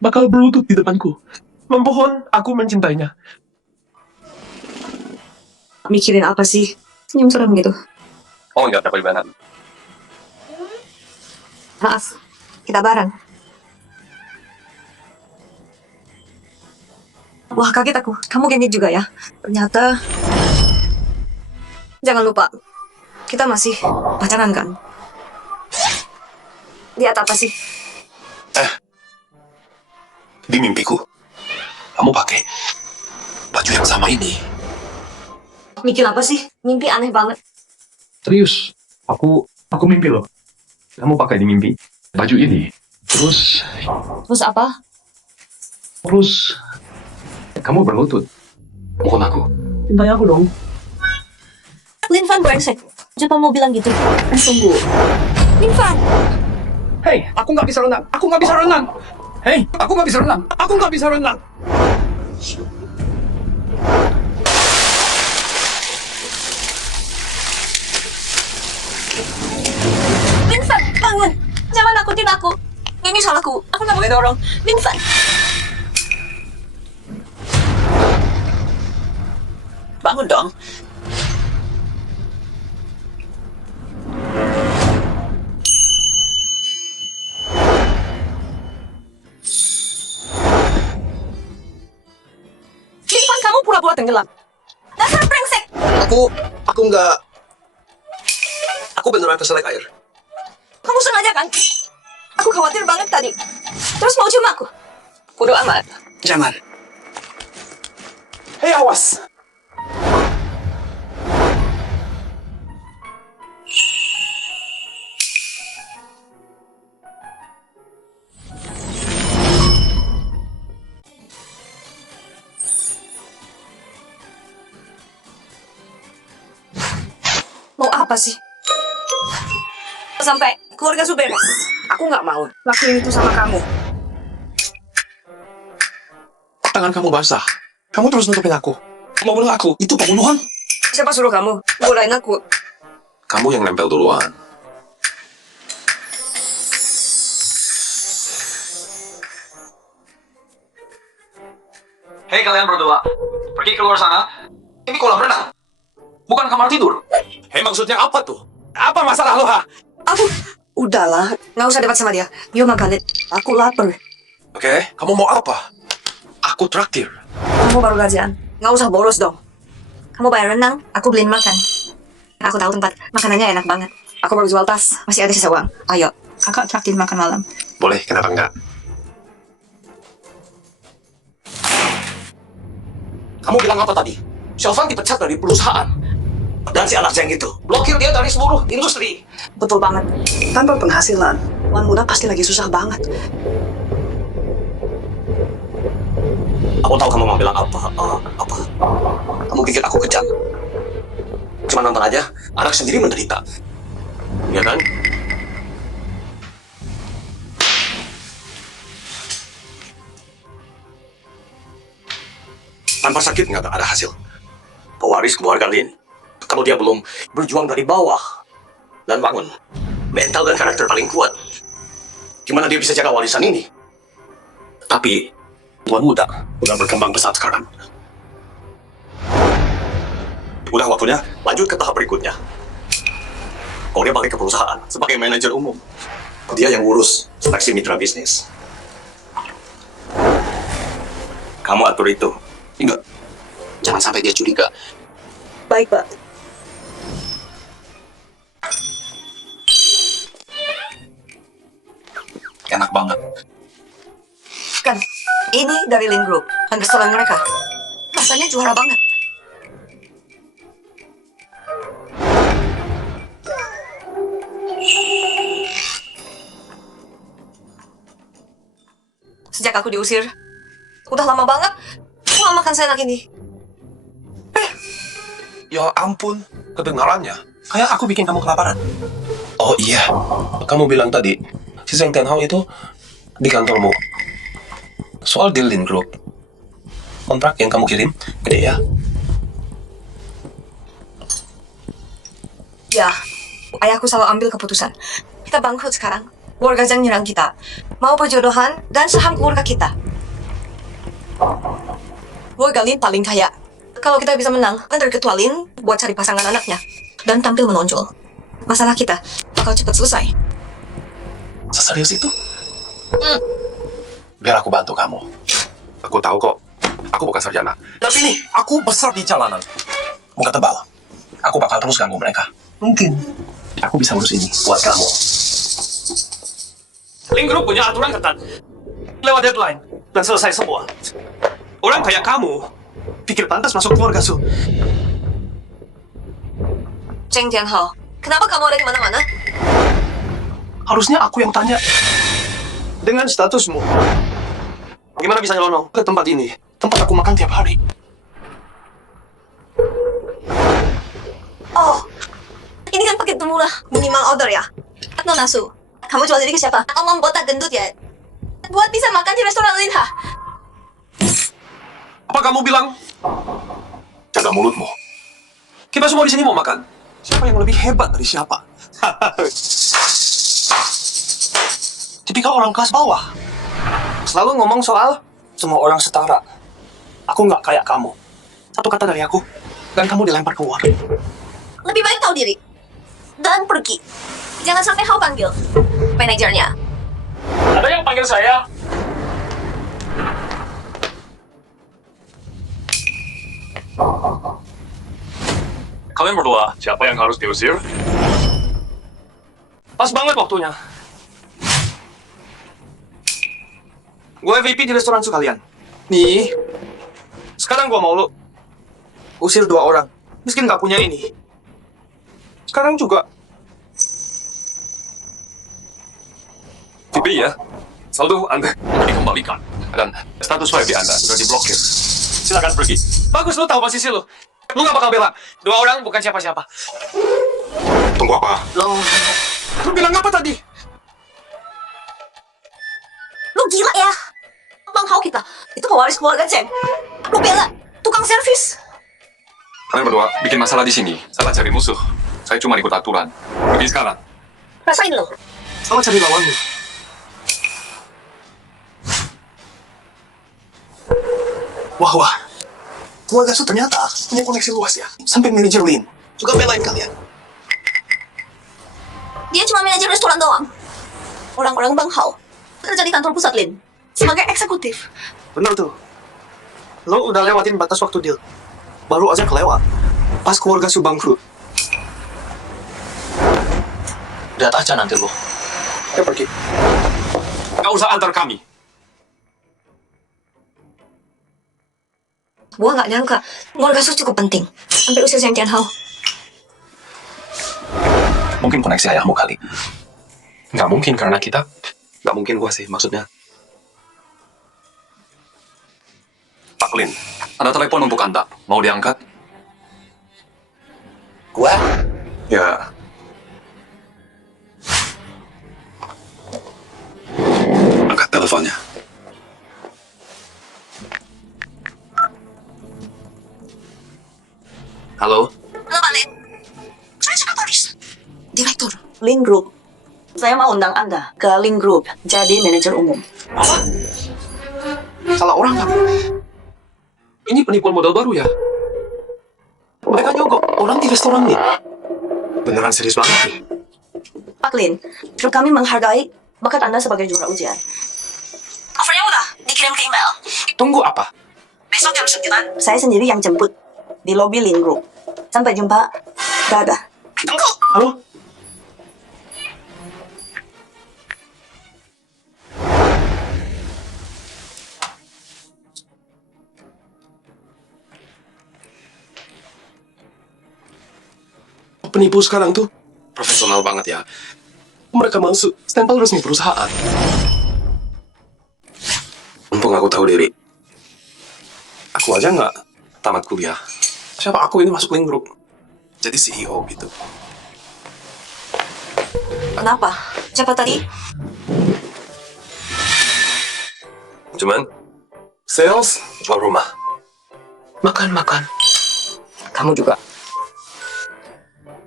bakal berlutut di depanku. Memohon aku mencintainya. Mikirin apa sih? Senyum serem gitu. Oh, enggak ada perubahan. Maaf, kita bareng. Wah, kaget aku. Kamu gengit juga ya? Ternyata... Jangan lupa, kita masih pacaran kan? Lihat apa sih? Di mimpiku, kamu pakai baju yang sama ini. Mikir apa sih? Mimpi aneh banget. Serius, aku mimpi loh. Kamu pakai di mimpi baju ini. Terus apa? Terus kamu berlutut. Mohon aku. Cintai aku dong. Lin Fan brengsek. Siapa mau bilang gitu? Tunggu. Lin Fan! Hei, aku nggak bisa renang. Aku nggak bisa renang. Hei, aku nggak bisa renang. Aku nggak bisa renang. Lin Fan, bangun! Jangan nakutin aku. Ini salahku. Aku nggak boleh dorong. Lin Fan! Bangun dong. Simpan kamu pura-pura tenggelam. Dasar brengsek. Aku nggak... Aku beneran keselak air. Kamu sengaja kan? Aku khawatir banget tadi. Terus mau cium aku? Bodoh amat. Jangan. Hei, awas! Mau apa sih? Sampai keluarga Su beres. Aku nggak mau lakuin itu sama kamu. Tangan kamu basah. Kamu terus nutupin aku. Mau bunuh aku. Itu pembunuhan. Siapa suruh kamu godain aku? Kamu yang nempel duluan. Hei kalian berdua. Pergi keluar sana. Ini kolam renang. Bukan kamar tidur. Hei, maksudnya apa tuh? Apa masalah lo, ha? Aku udahlah, nggak usah debat sama dia. Yuk makan. Aku lapar. Oke, kamu mau apa? Aku traktir. Kamu baru gajian, nggak usah boros dong. Kamu bayar renang, aku beliin makan. Aku tahu tempat makanannya enak banget. Aku baru jual tas, masih ada sisa uang. Ayo, kakak traktir makan malam. Boleh, kenapa enggak? Kamu bilang apa tadi? Sylvan dipecat dari perusahaan. Dan si anak Zeng itu blokir dia dari seluruh industri. Betul banget. Tanpa penghasilan, Wan Muda pasti lagi susah banget. Aku tahu kamu mau bilang apa. Kamu pikir aku kejam? Cuma nonton aja, anak sendiri menderita. Ya kan? Tanpa sakit nggak ada hasil. Pewaris keluarga Lin. Kalau dia belum berjuang dari bawah dan bangun mental dan karakter paling kuat, gimana dia bisa jaga warisan ini? Tapi Tuan Muda udah berkembang pesat sekarang. Udah waktunya lanjut ke tahap berikutnya. Kalau dia balik ke perusahaan sebagai manajer umum, dia yang urus seleksi mitra bisnis. Kamu atur itu. Enggak. Jangan sampai dia curiga. Baik, Pak. Enak banget. Kan, ini dari Lin Group, dan restoran mereka. Rasanya juara banget. Sejak aku diusir, udah lama banget aku gak makan seenak ini. Ya ampun, kedengarannya. Kayak aku bikin kamu kelaparan. Oh iya, kamu bilang tadi, si Zheng Tianhao itu di kantormu. Soal deal Lin Group, kontrak yang kamu kirim, gede ya? Ya, ayahku selalu ambil keputusan. Kita bangkrut sekarang. Keluarga Zhang nyerang kita. Mau perjodohan dan saham keluarga kita. Keluarga Lin paling kaya. Kalau kita bisa menang, antar ketua Lin buat cari pasangan anaknya. Dan tampil menonjol. Masalah kita bakal cepat selesai. Seserius itu? Biar aku bantu kamu. Aku tahu kok, aku bukan sarjana. Tapi nih, aku besar di jalanan. Muka tebal. Aku bakal terus ganggu mereka. Mungkin. Aku bisa urus ini buat kamu. Lin Group punya aturan ketat. Lewat deadline dan selesai semua. Orang kayak kamu pikir pantas masuk keluarga Su. Zheng Tianhao, kenapa kamu ada di mana-mana? Harusnya aku yang tanya. Dengan statusmu, gimana bisa nyelonong ke tempat ini? Tempat aku makan tiap hari. Oh, ini kan paket pemurah, minimal order ya. Nona Su, kamu jual diri ke siapa? Omong botak gendut ya? Buat bisa makan di restoran Lin, ha? Apa kamu bilang? Jaga mulutmu. Kita semua di sini mau makan. Siapa yang lebih hebat dari siapa? Tipikal orang kelas bawah. Selalu ngomong soal semua orang setara. Aku nggak kayak kamu. Satu kata dari aku, Dan kamu dilempar keluar. Lebih baik tahu diri. Dan pergi. Jangan sampai kau panggil manajernya. Ada yang panggil saya? Kalian berdua, siapa yang harus diusir? Pas banget waktunya. Gue VP di restoran sekalian. Nih, sekarang gue mau lu usir 2 orang. Miskin gak punya ini. Sekarang juga. VP ya, saldo Anda dikembalikan. Dan status WiFi Anda sudah diblokir. Silakan pergi. Bagus, lu tahu posisi lu. Lu gak bakal bela. 2 orang bukan siapa-siapa. Tunggu apa? Lu bilang apa tadi? Lu gila ya? Bang Hao kita. Itu pewaris keluarga Cheng. Lu bela tukang servis. Kalian berdua bikin masalah di sini. Salah cari musuh. Saya cuma ikut aturan. Pergi sekarang. Rasain lo. Salah cari lawanmu. Wah. Keluarga Su ternyata punya koneksi luas ya. Sampai manajer Lin juga belain kalian. Dia cuma manajer restoran doang. Orang-orang Bang Hao kerja di kantor pusat Lin sebagai eksekutif. Bener tuh. Lo udah lewatin batas waktu deal. Baru aja kelewat. Pas keluarga Su bangkrut. Lihat aja nanti lo. Ya pergi. Gak usah antar kami. Gua nggak nyangka keluarga Sus cukup penting sampai usir Zhang Tianhao. Mungkin koneksi ayahmu kali. Nggak mungkin karena kita. Nggak mungkin gua sih maksudnya. Pak Lin, ada telepon untuk Anda. Mau diangkat? Gua? Ya. Angkat teleponnya. Halo? Halo Pak Lin. Saya sekretaris. Direktur. Lin Group. Saya mau undang Anda ke Lin Group jadi manajer umum. Apa? Salah orang kan? Ini penipuan modal baru ya? Mereka nyogok orang di restoran nih. Beneran serius banget nih. Pak Lin, grup kami menghargai bakat Anda sebagai juara ujian. Offernya udah dikirim ke email. Tunggu apa? Besok jam 9. Saya sendiri yang jemput di lobi Lin Group. Sampai jumpa. Dadah. Tunggu. Halo? Penipu sekarang tuh profesional banget ya. Mereka masuk stempel resmi perusahaan. Mumpung aku tahu diri. Aku aja nggak tamat kuliah. Siapa aku ini masuk Lin Group? Jadi CEO gitu. Kenapa? Siapa tadi? Cuman, sales jual rumah. Makan. Kamu juga.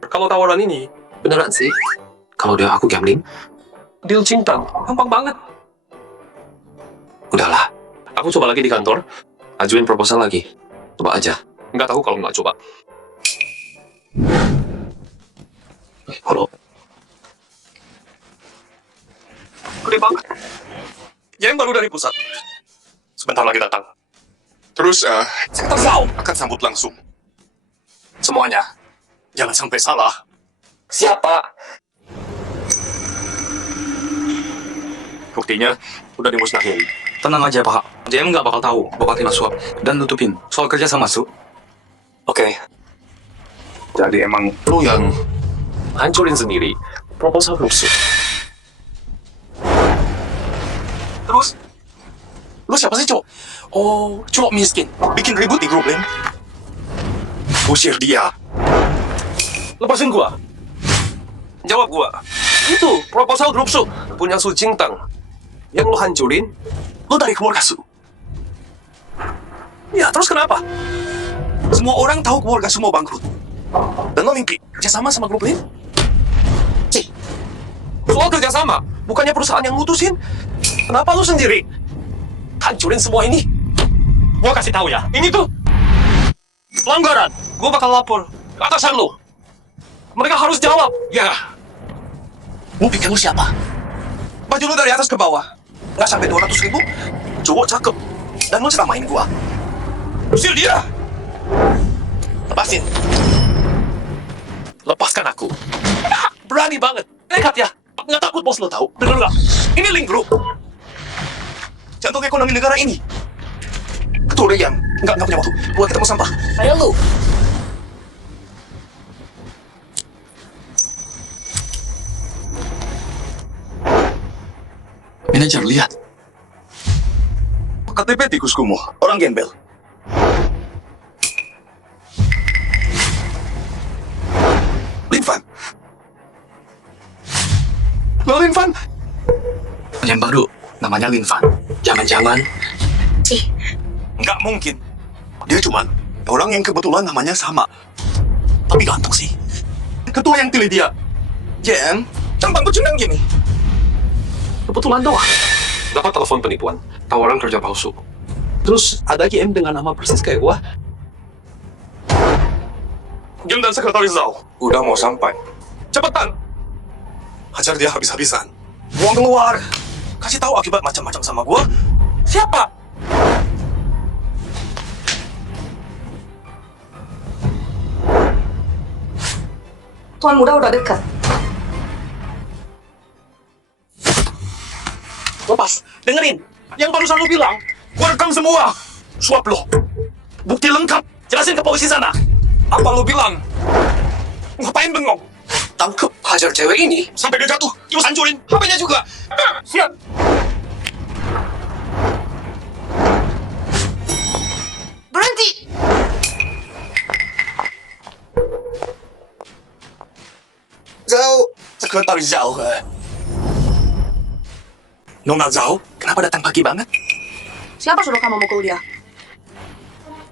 Kalau tawaran ini beneran sih. Kalau dia aku gambling, deal cinta, gampang banget. Udahlah, aku coba lagi di kantor, ajuin proposal lagi. Coba aja. Nggak tahu kalau nggak coba. Halo. Gede banget. Yang baru dari pusat. Sebentar lagi datang. Terus, Sekretaris Zhao akan sambut langsung. Semuanya. Jangan sampai salah. Siapa? Buktinya udah dimusnahin. Tenang aja, Pak. JM nggak bakal tahu Bapak terima suap dan nutupin soal kerja sama Su. Oke. Jadi emang Lu yang hancurin sendiri proposal rusuk. Terus? Lu siapa sih, Cok? Oh, cowok miskin. Bikin ribut di grup, Lin. usir dia. Lepasin gua. Jawab gua. Itu proposal grup Su punya Su Jingtang. Yang lo hancurin, lo dari keluarga Su. Ya, terus kenapa? Semua orang tahu keluarga Su mau bangkrut. Dan lo mimpi kerjasama sama grup Lin? Cih, soal kerjasama, bukannya perusahaan yang mutusin. Kenapa lo sendiri hancurin semua ini? Gua kasih tahu ya, ini tuh pelanggaran. Gue bakal lapor. Atasan lu. Mereka harus jawab. Ya, Lu pikir lu siapa? Baju lu dari atas ke bawah. Nggak sampai 200.000. Cowok cakep. Dan lu ceramain gua. usir dia. Lepasin. Lepaskan aku. Berani banget. Nekat ya. Nggak takut bos lo tahu. Dengar nggak? Ini Link Group. Jantung ekonomi negara ini. Ketua yang nggak punya waktu buat ketemu sampah. Ayo lu. Manajer, lihat. KTP tikus kumuh, orang gembel. Linvan. Lo Linvan? Yang baru, namanya Linvan. Jangan-jangan Nggak mungkin. Dia cuman orang yang kebetulan namanya sama. Tapi ganteng sih. Ketua yang pilih dia. Jen, tampang pecundang gini. Kebetulan doang. Dapat telepon penipuan. Tawaran kerja palsu. Terus ada GM dengan nama persis kayak gua. Gim dan sekretaris Zhao. Udah mau sampai. Cepetan. Hajar dia habis-habisan. Buang keluar. Kasih tahu akibat macam-macam sama gua. Siapa? Tuan muda udah dekat. Lepas, dengerin. Yang barusan lu bilang, gua rekam semua. Suap lo. Bukti lengkap. Jelasin ke polisi sana. Apa lu bilang? Ngapain bengong? tangkep hajar cewek ini. Sampai dia jatuh, terus hancurin HP-nya juga. Siap. Berhenti! Zhao, sekretaris Zhao. Nona Zhao, kenapa datang pagi banget? Siapa suruh kamu mukul dia?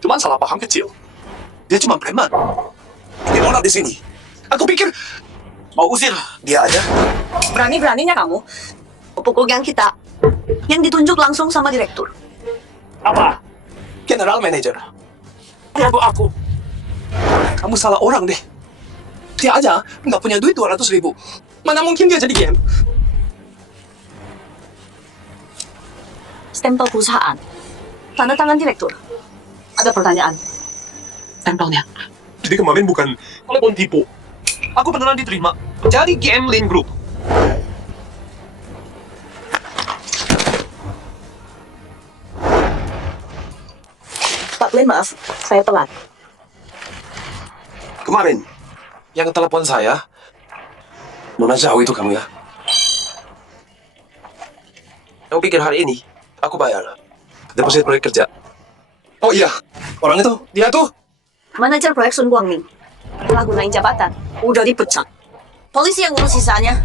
Cuman salah paham kecil. Dia cuma preman. Ini Nona di sini. Aku pikir mau usir dia aja. Berani-beraninya kamu pukul yang kita. Yang ditunjuk langsung sama direktur. Apa? General Manager. Jago aku. Kamu salah orang deh. Dia aja nggak punya duit 200.000. Mana mungkin dia jadi game? Stempel perusahaan. Tanda tangan direktur. Ada pertanyaan. Stempelnya. Jadi kemarin bukan telepon tipu. Aku beneran diterima. Jadi GM Lin Group. Pak Glenn, maaf. Saya telat. Kemarin yang telepon saya, Nona Zhao itu kamu ya? Kamu pikir hari ini aku bayar deposit proyek kerja? Oh iya, orang itu, dia tuh. Manajer proyek Sun Guangming. Telah gunain jabatan. Udah dipecat. Polisi yang ngurus sisanya.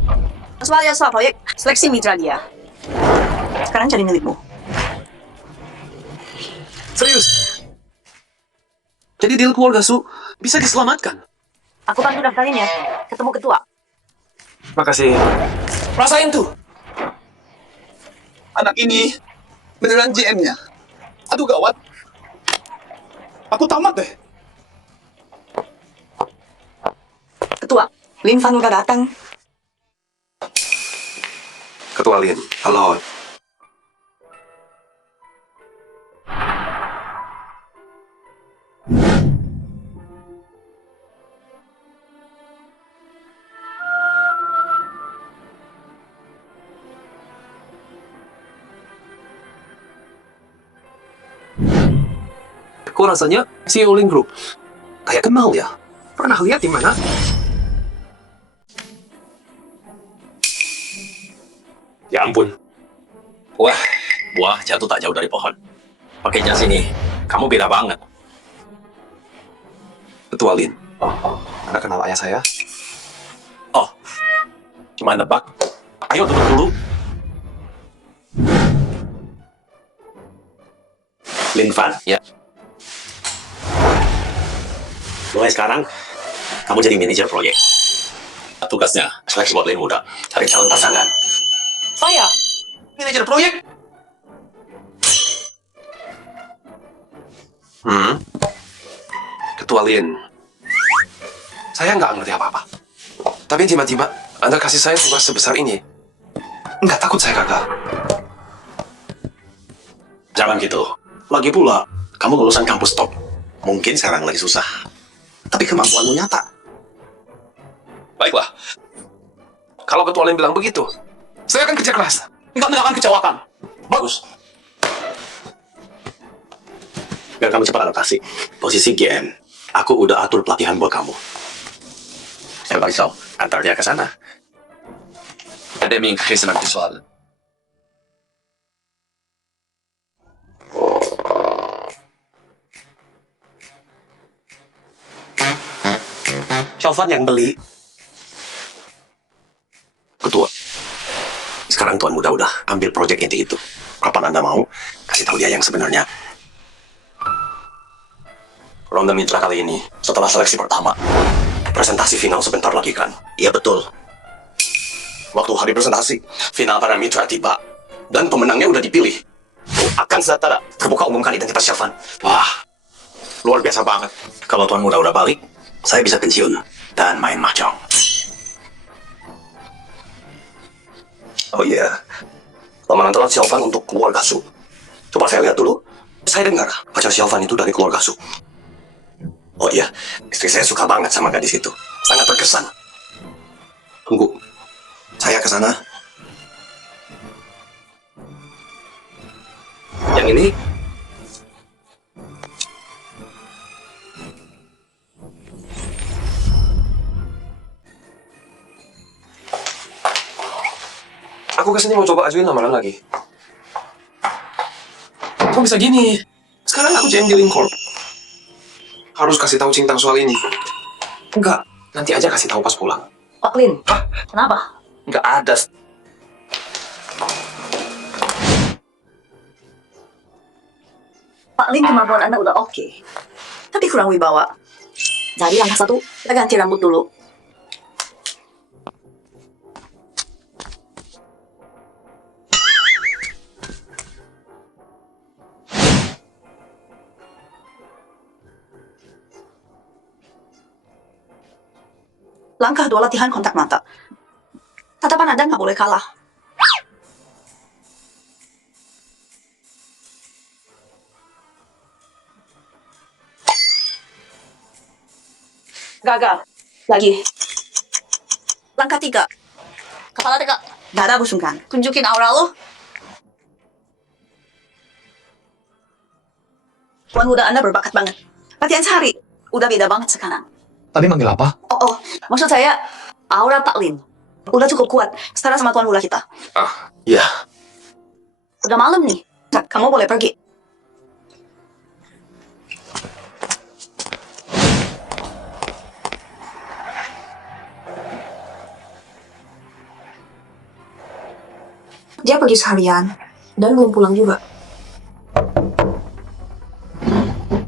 Soalnya soal proyek seleksi mitra dia. Sekarang cari milikmu. Serius? Jadi deal keluarga Su bisa diselamatkan? Aku bantu daftarin ya. Ketemu ketua. Makasih. Rasain tuh. Anak ini beneran GM-nya. Aduh gawat. Aku tamat deh. Ketua, Lin Fan udah datang. Ketua Lin, halo. Kok rasanya CEO Lin Group? Kayak kenal ya. Pernah lihat di mana? Ya ampun. Wah, buah jatuh tak jauh dari pohon. Pakai jas ini, kamu beda banget. Ketua Lin, Anda kenal ayah saya? Oh, cuma nebak. Ayo duduk dulu. Lin Fan, ya. Mulai sekarang, kamu jadi manajer proyek. Tugasnya, seleksi buat Lin muda, cari calon pasangan. Saya, manajer proyek. ketua Lin. Saya nggak ngerti apa-apa. Tapi tiba-tiba Anda kasih saya tugas sebesar ini. Nggak takut saya gagal. Jangan gitu. Lagi pula, kamu lulusan kampus top. Mungkin sekarang lagi susah. Tapi kemampuanmu nyata. Baiklah. Kalau ketua Lin bilang begitu, saya akan kerja keras. Enggak akan kecewakan. Bagus. Biar kamu cepat adaptasi. Posisi GM, aku udah atur pelatihan buat kamu. Saya bakal antar dia ke sana. Ada yang ingin nanti soal. 小贩 yang beli. Ketua. Sekarang Tuan Muda udah ambil proyek inti itu. Kapan Anda mau kasih tahu dia yang sebenarnya? Ronde mitra kali ini setelah seleksi pertama. Presentasi final sebentar lagi kan? Iya betul. Waktu hari presentasi, final para mitra tiba. Dan pemenangnya udah dipilih. Akan setelah terbuka umumkan identitas Syafan. Wah, luar biasa banget. Kalau Tuan Muda udah balik, saya bisa pensiun dan main mahjong. Oh iya, lamaran telat Syafan untuk keluarga Su. Coba saya lihat dulu. Saya dengar pacar Syafan itu dari keluarga Su. Oh iya, istri saya suka banget sama gadis itu. Sangat terkesan. Tunggu, saya ke sana. Yang ini Aku kesini mau coba ajuin lamaran lagi. Kok bisa gini? Sekarang aku GM di Lin Corp. Harus kasih tahu Cintang soal ini. Enggak, nanti aja kasih tahu pas pulang. Pak Lin, kenapa? Enggak ada. Pak Lin, kemampuan Anda udah oke. Tapi kurang wibawa. Jadi langkah satu, kita ganti rambut dulu. Langkah 2, latihan kontak mata. Tatapan Anda nggak boleh kalah. Gagal. Lagi. Langkah 3. Kepala tegak. Dada busungkan. Tunjukin aura lo. Tuan Muda Anda berbakat banget. Latihan sehari. Udah beda banget sekarang. Tadi manggil apa? Oh, maksud saya aura Pak Lin. Udah cukup kuat. Setara sama Tuan Muda kita. Ah, iya. Udah malam nih. Nah, kamu boleh pergi. Dia pergi seharian dan belum pulang juga.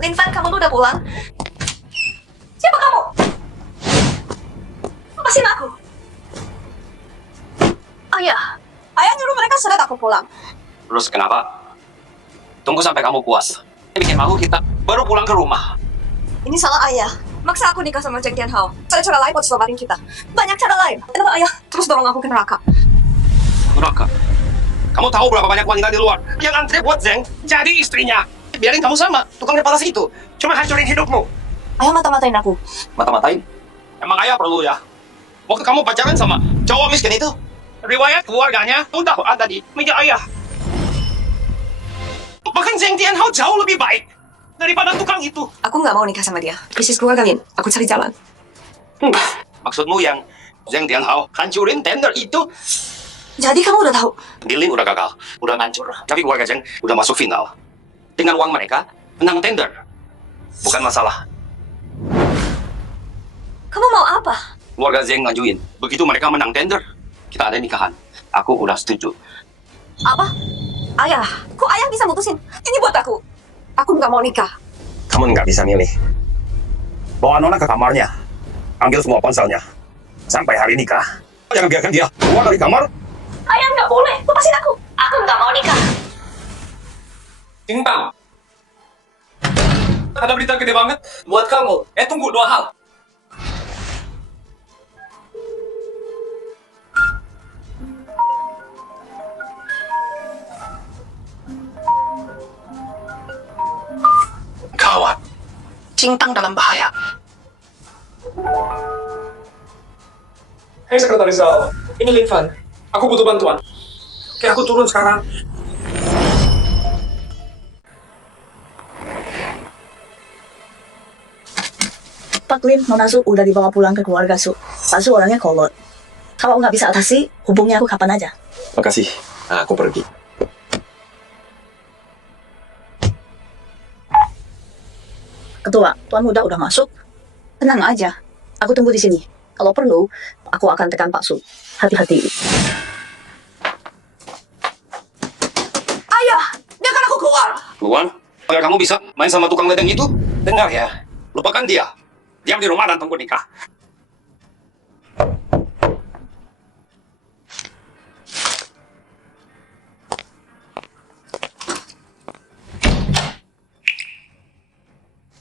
Linvan, kamu tuh udah pulang? Siapa kamu? Lepasin aku. Ayah nyuruh mereka surat aku pulang. Terus kenapa? Tunggu sampai kamu puas. Bikin malu kita, baru pulang ke rumah. Ini salah ayah. Maksa aku nikah sama Zheng Tianhao. Ada cara lain buat selamatin kita. Banyak cara lain. Kenapa ayah terus dorong aku ke neraka? Neraka? Kamu tahu berapa banyak wanita di luar yang antri buat Zeng jadi istrinya? Biarin kamu sama tukang reparasi itu. Cuma hancurin hidupmu. Ayah mata-matain aku. Mata-matain? Emang ayah perlu ya? Waktu kamu pacaran sama cowok miskin itu, riwayat keluarganya udah ada di meja ayah. Bahkan Zeng Tianhao jauh lebih baik daripada tukang itu. Aku nggak mau nikah sama dia. Bisnis keluarga, Lin. Aku cari jalan. Maksudmu yang Zeng Tianhao hancurin tender itu? Jadi kamu udah tahu? Dilin udah gagal, udah hancur. Tapi keluarga Zeng udah masuk final. Dengan uang mereka, menang tender. Bukan masalah. Kamu mau apa? Keluarga Zeng ngajuin. Begitu mereka menang tender, kita ada nikahan. Aku udah setuju. Apa? Ayah, kok ayah bisa mutusin? Ini buat aku. Aku nggak mau nikah. Kamu nggak bisa milih. Bawa Nona ke kamarnya. Ambil semua ponselnya. Sampai hari nikah. Jangan biarkan dia keluar dari kamar. Ayah nggak boleh. Lepasin aku. Aku nggak mau nikah. Cintang. Ada berita gede banget buat kamu. Tunggu 2 hal. Gawat. Cintang dalam bahaya. Hei Sekretaris Al, ini Linvan. Aku butuh bantuan. Oke, aku turun sekarang. Pak Lim, Nona Su udah dibawa pulang ke keluarga Su. Pak Su orangnya kolot. Kalau nggak bisa atasi, hubungi aku kapan aja. Makasih. Aku pergi. Ketua, Tuan Muda udah masuk. Tenang aja. Aku tunggu di sini. Kalau perlu, aku akan tekan Pak Su. Hati-hati. Ayah, biarkan aku keluar. Luan, agar kamu bisa main sama tukang ledeng itu, dengar ya. Lupakan dia. Diam di rumah dan tunggu nikah.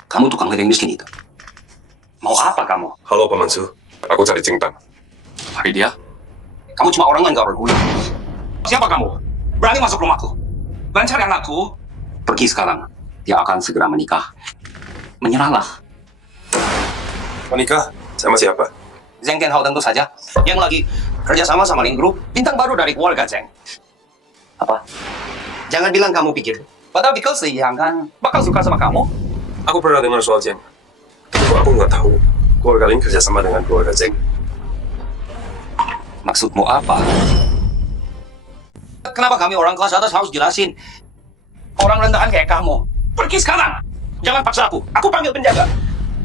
Kamu tukang ledeng miskin itu. Mau apa kamu? Halo Pak Mansur, aku cari Cingtang. Hari dia? Kamu cuma orang yang gak berguna. Siapa kamu? Berani masuk rumahku? Mencari anakku? Pergi sekarang. Dia akan segera menikah. Menyerahlah. Menikah? Sama siapa? Zeng Tianhao tentu saja. Yang lagi kerjasama sama Link Group, bintang baru dari keluarga Zeng. Apa? Jangan bilang kamu pikir. Padahal Bikal yang kan bakal suka sama kamu. Aku pernah dengar soal Zeng. Tapi aku nggak tahu keluarga Lin kerjasama dengan keluarga Zeng. Maksudmu apa? Kenapa kami orang kelas atas harus jelasin? Orang rendahan kayak kamu. Pergi sekarang. Jangan paksa aku. Aku panggil penjaga.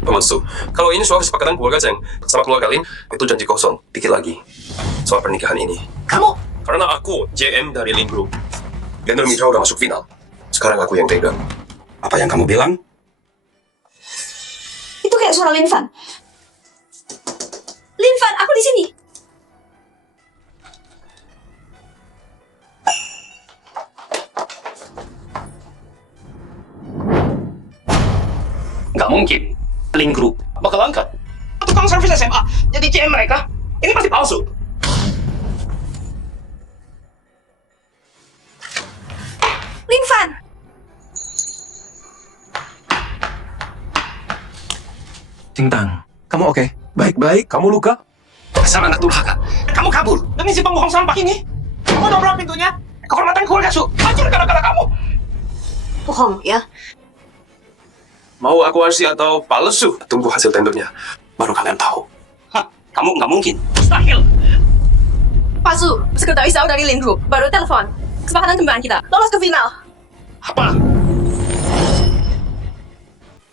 Pak Mansur, kalau ini soal kesepakatan keluarga Zeng sama keluarga Lin, itu janji kosong. Pikir lagi soal pernikahan ini. Kamu? Karena aku JM dari Lin Group. Lender Mitra udah masuk final. Sekarang aku yang pegang. Apa yang kamu bilang? Itu kayak suara Linvan. Linvan, aku di sini. Nggak mungkin. Link Group bakal angkat tukang servis SMA jadi GM mereka. Ini pasti palsu. Linvan! Cintang, kamu oke? Baik-baik, kamu luka? Dasar anak durhaka. Kamu kabur demi si pembohong sampah ini. Kamu dobrak pintunya. Kehormatan keluarga Su hancur gara-gara kamu. Bohong, ya. Mau aku asli atau palsu? Tunggu hasil tendernya. Baru kalian tahu. Hah, kamu nggak mungkin. Mustahil. Pak Su, Sekretaris Al dari Lin Group, baru telepon. Kesepakatan kembaran kita, lolos ke final. Apa?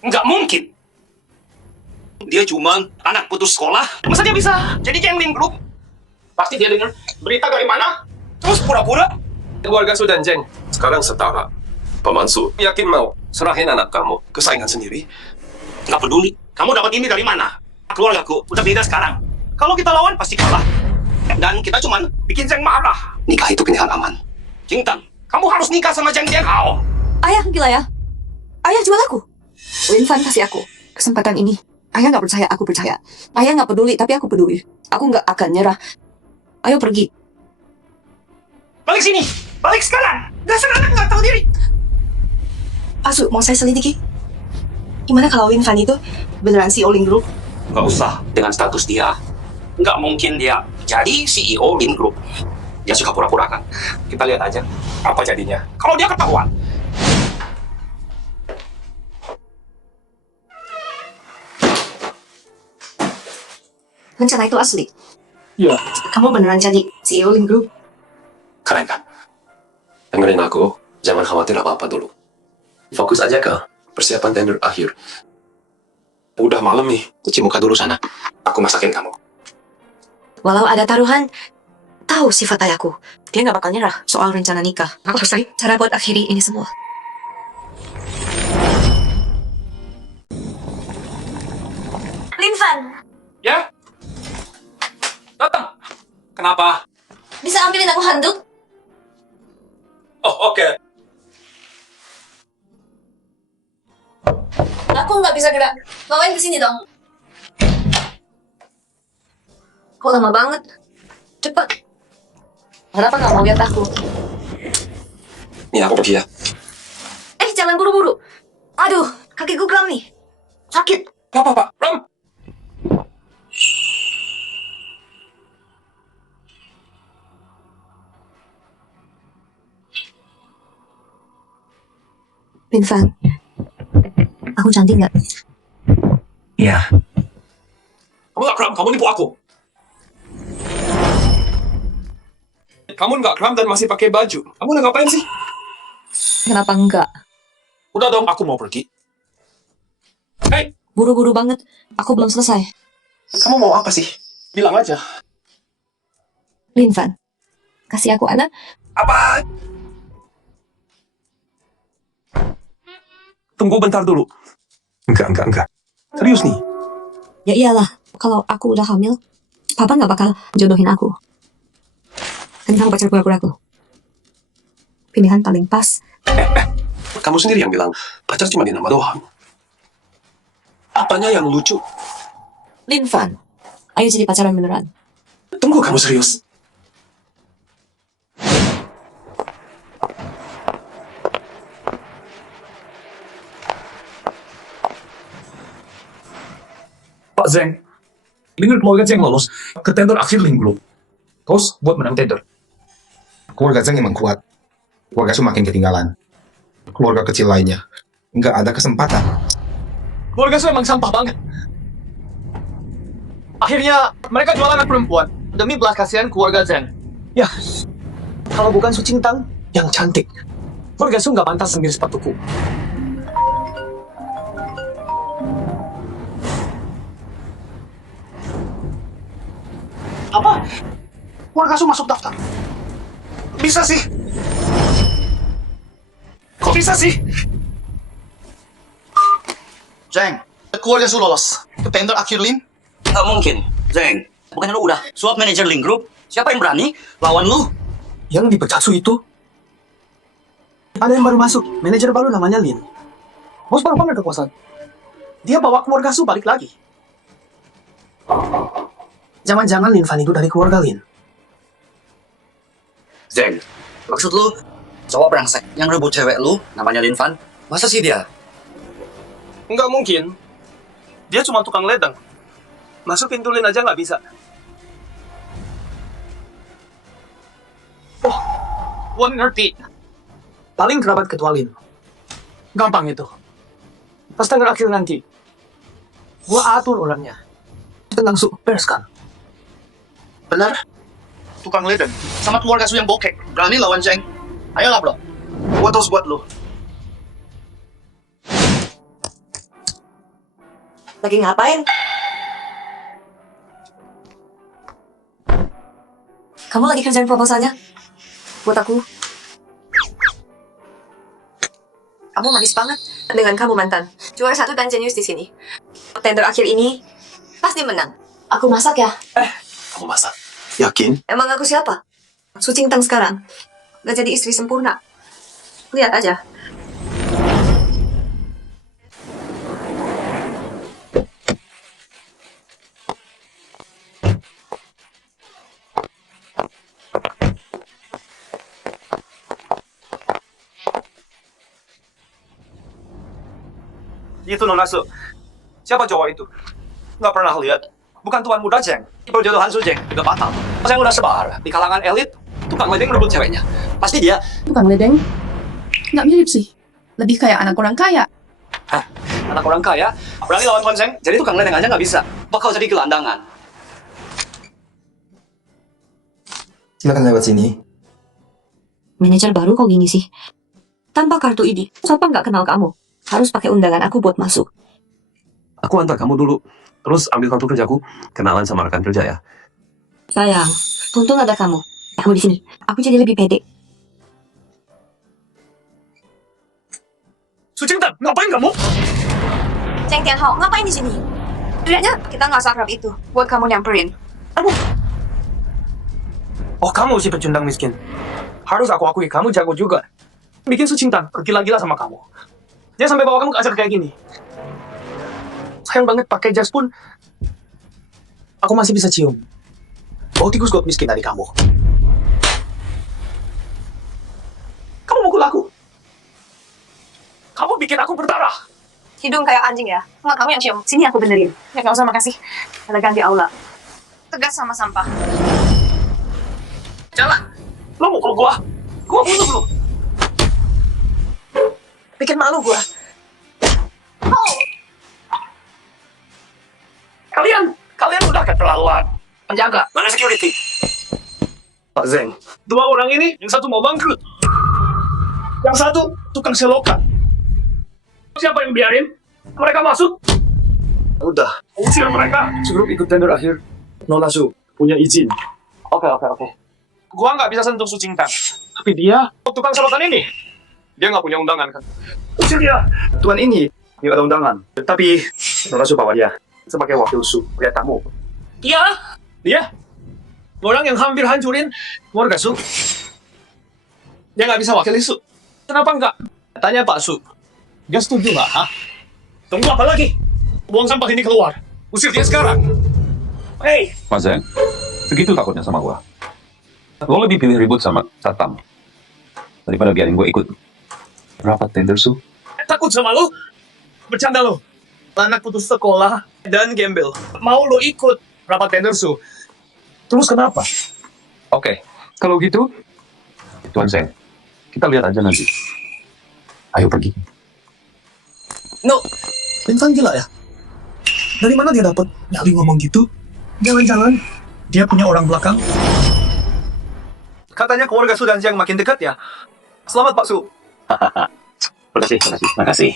Nggak mungkin. Dia cuma anak putus sekolah. Masa dia bisa jadi GM Lin Group? Pasti dia dengar berita dari mana. Terus pura-pura. Keluarga Su dan Zeng sekarang setara. Pak Mansur, yakin mau serahin anak kamu ke saingan sendiri? Nggak peduli. Kamu dapat ini dari mana? Keluargaku udah beda sekarang. Kalau kita lawan pasti kalah. Dan kita cuma bikin Zeng marah. Nikah itu pilihan aman. Cingtan, kamu harus nikah sama Zeng Tianhao. Ayah gila ya. Ayah jual aku. Linvan kasih aku kesempatan ini. Ayah nggak percaya, aku percaya. Ayah nggak peduli, tapi aku peduli. Aku nggak akan nyerah. Ayo pergi. Balik sini. Balik sekarang. Dasar anak nggak tahu diri. Pak Su, mau saya selidiki? Gimana kalau Linvan itu beneran CEO Link Group? Nggak usah. Dengan status dia, nggak mungkin dia jadi CEO Lin Group. Dia suka pura-pura kan. Kita lihat aja apa jadinya. Kalau dia ketahuan. Rencana itu asli. Ya. Kamu beneran jadi CEO Link Group? Keren kan? Dengerin aku, jangan khawatir apa-apa dulu. Fokus aja ke persiapan tender akhir. Udah malam nih. Cuci muka dulu sana. Aku masakin kamu. Walau ada taruhan, tahu sifat ayahku. Dia nggak bakal nyerah soal rencana nikah. Aku harus cari cara buat akhiri ini semua. Linvan, Ya? Datang. Kenapa? bisa ambilin aku handuk? Oh, oke. Aku nggak bisa gerak. Bawain ke sini dong. Kok lama banget? Cepet. Kenapa nggak mau lihat aku? Nih, aku pergi ya. Jangan buru-buru. Aduh, kakiku kram nih. Sakit. Gak apa-apa. Ram. Binfan, aku cantik nggak? Iya. Kamu gak kram, kamu nipu aku. Kamu nggak kram dan masih pakai baju. Kamu udah ngapain sih? Kenapa enggak? Udah dong, aku mau pergi. Hei, Buru-buru banget. Aku belum selesai. kamu mau apa sih? Bilang aja. Binfan, kasih aku anak. Apa? Tunggu bentar dulu. Enggak. Serius nih. Ya iyalah, kalau aku udah hamil, papa nggak bakal jodohin aku. Kan kamu pacar pura-puraku. Pilihan paling pas. Kamu sendiri yang bilang pacar cuma di nama doang. Apanya yang lucu? Binfan, ayo jadi pacaran beneran. Tunggu, kamu serius? Pak Zeng, dengar keluarga Zeng lolos ke tender akhir Link Group. Terus buat menang tender. Keluarga Zeng emang kuat. Keluarga Su makin ketinggalan. Keluarga kecil lainnya nggak ada kesempatan. Keluarga Su emang sampah banget. Akhirnya mereka jual anak perempuan demi belas kasihan keluarga Zeng. Ya, kalau bukan Su Cintang yang cantik, keluarga Su nggak pantas ambil sepatuku. Apa? Keluarga Su masuk daftar? Bisa sih? Kok bisa sih? Zeng, keluarga Su lolos ke tender akhir Lin. Nggak mungkin, Zeng. Bukannya lu udah swap manager Link Group? Siapa yang berani lawan lu? Yang dipecat Su itu ada yang baru masuk, manajer baru namanya Lin. Bos baru pamer kekuasaan. Dia bawa keluarga Su balik lagi. Jangan-jangan Lin Fan itu dari keluarga Lin. Zeng, maksud lu cowok brengsek yang rebut cewek lu namanya Lin Fan? Masa sih dia? Nggak mungkin. Dia cuma tukang ledeng. Masuk pintu Lin aja nggak bisa. Oh, gua ngerti. Paling kerabat ketua Lin. Gampang itu. Pas tanggal akhir nanti, gua atur orangnya. Tentang Su pers kan. Benar? Tukang ledeng sama keluarga Su yang bokek. Berani lawan Zeng? Ayolah bro. Gua tos buat lu. Lagi ngapain? Kamu lagi kerjain proposalnya? Buat aku. Kamu manis banget dengan kamu mantan. Juara 1 dan jenius di sini. Tender akhir ini pasti menang. Aku masak ya? Kamu masak? Yakin? Emang aku siapa? Su Cintang sekarang. Gak jadi istri sempurna. Lihat aja. Itu Nona Su. Siapa cowok itu? Nggak pernah lihat. Bukan tuan muda Zeng. Perjodohan Su Zeng juga batal. Pas yang udah sebar di kalangan elit, tukang ledeng rebut ceweknya. Pasti dia. Tukang ledeng? Nggak mirip sih. Lebih kayak anak orang kaya. Hah, anak orang kaya berani lawan Tuan Zeng. Jadi tukang ledeng aja nggak bisa. Bakal jadi gelandangan. Silakan lewat sini. Manajer baru kok gini sih? Tanpa kartu ID, siapa nggak kenal kamu? Harus pakai undangan aku buat masuk. Aku antar kamu dulu. Terus ambil kartu kerjaku. Kenalan sama rekan kerja ya. Sayang, untung ada kamu. Kamu di sini. Aku jadi lebih pede. Su Cintang, ngapain kamu? Zeng Tianhao, ngapain di sini? Lihatnya kita nggak sakrab itu. Buat kamu nyamperin. Oh, kamu si pecundang miskin. Harus aku akui, kamu jago juga. Bikin Su Cintang gila-gila sama kamu. Dia sampai bawa kamu ke acara kayak gini. Sayang banget pakai jas pun aku masih bisa cium bau tikus got miskin dari kamu. Kamu mukul aku. Kamu bikin aku berdarah. Hidung kayak anjing ya. Nggak kamu yang cium. Sini aku benerin. Ya nggak usah, makasih. Ada ganti aula. Tegas sama sampah. Jangan. Lo mukul gua. Gua bunuh lo. Bikin malu gua. Kalian udah keterlaluan. Penjaga, mana security? Pak Zeng, Dua orang ini, yang satu mau bangkrut. Yang satu tukang selokan. Siapa yang biarin? Mereka masuk. udah. Usir mereka. Sebelum ikut tender akhir, Nona Su punya izin. Oke. Gua nggak bisa sentuh Su Cingtang. Tapi dia, tukang selokan ini, dia nggak punya undangan kan? Usir dia. Tuan ini nggak ada undangan. Tapi Nona Su bawa dia sebagai wakil Su lihat tamu. Dia orang yang hampir hancurin keluarga Su. Dia nggak bisa wakili Su. Kenapa nggak? Tanya Pak Su. Dia setuju nggak? Hah? Tunggu apa lagi? Buang sampah ini keluar. Usir dia sekarang. Hei, Mas Zeng, segitu takutnya sama gua. Lo lebih pilih ribut sama Satam daripada biarin gua ikut rapat tender Su. takut sama lu? Bercanda lu. Anak putus sekolah dan gembel. Mau lu ikut rapat tender Su? Terus kenapa? Oke, kalau gitu, Tuan Zeng, kita lihat aja nanti. Ayo pergi. No, Lintan gila ya? Dari mana dia dapat nyali ngomong gitu? Jangan-jangan dia punya orang belakang? Katanya keluarga Su dan Zeng makin dekat ya. Selamat Pak Su. Makasih.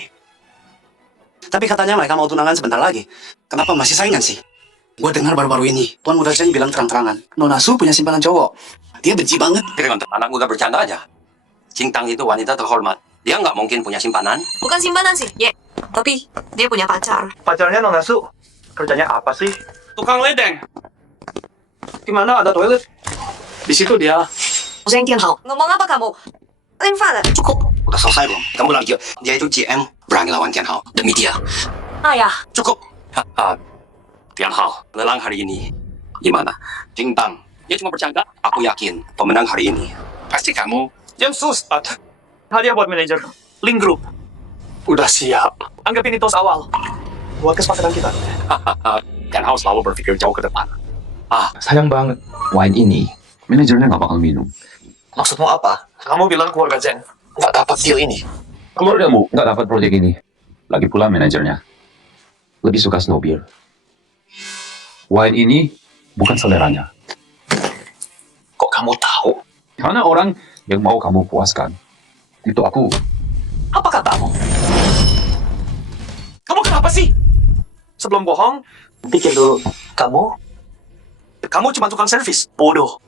Tapi katanya mereka mau tunangan sebentar lagi. Kenapa masih saingan sih? Gue dengar baru-baru ini, Tuan Muda Zeng bilang terang-terangan, Nona Su punya simpanan cowok. Dia benci banget. Anak muda bercanda aja. Cingtang itu wanita terhormat. Dia nggak mungkin punya simpanan. Bukan simpanan sih, tapi dia punya pacar. Pacarnya Nona Su kerjanya apa sih? Tukang ledeng. Gimana ada toilet? Di situ dia. Zeng Tianhao, ngomong apa kamu? Lin Fa Cukup. Udah selesai belum? Kamu lanjut. Dia itu GM, berani lawan Tianhao. Demi dia. Ayah. Cukup. Tianhao, lelang hari ini. Gimana? Cingtang, dia cuma bercanda. Aku yakin pemenang hari ini pasti kamu. Jam susat. Hadiah buat manajer. Link Group. Udah siap. Anggap ini tos awal. Buat kesepakatan kita. Tianhao selalu berpikir jauh ke depan. Sayang banget, wine ini manajernya nggak bakal minum. Maksudmu apa? Kamu bilang keluarga Zeng nggak dapat deal ini. Keluargamu nggak dapat proyek ini. Lagi pula manajernya lebih suka snow beer. Wine ini bukan seleranya. Kok kamu tahu? Karena orang yang mau kamu puaskan itu aku. Apa katamu? Kamu kenapa sih? Sebelum bohong, pikir dulu. Kamu cuma tukang servis. Bodoh.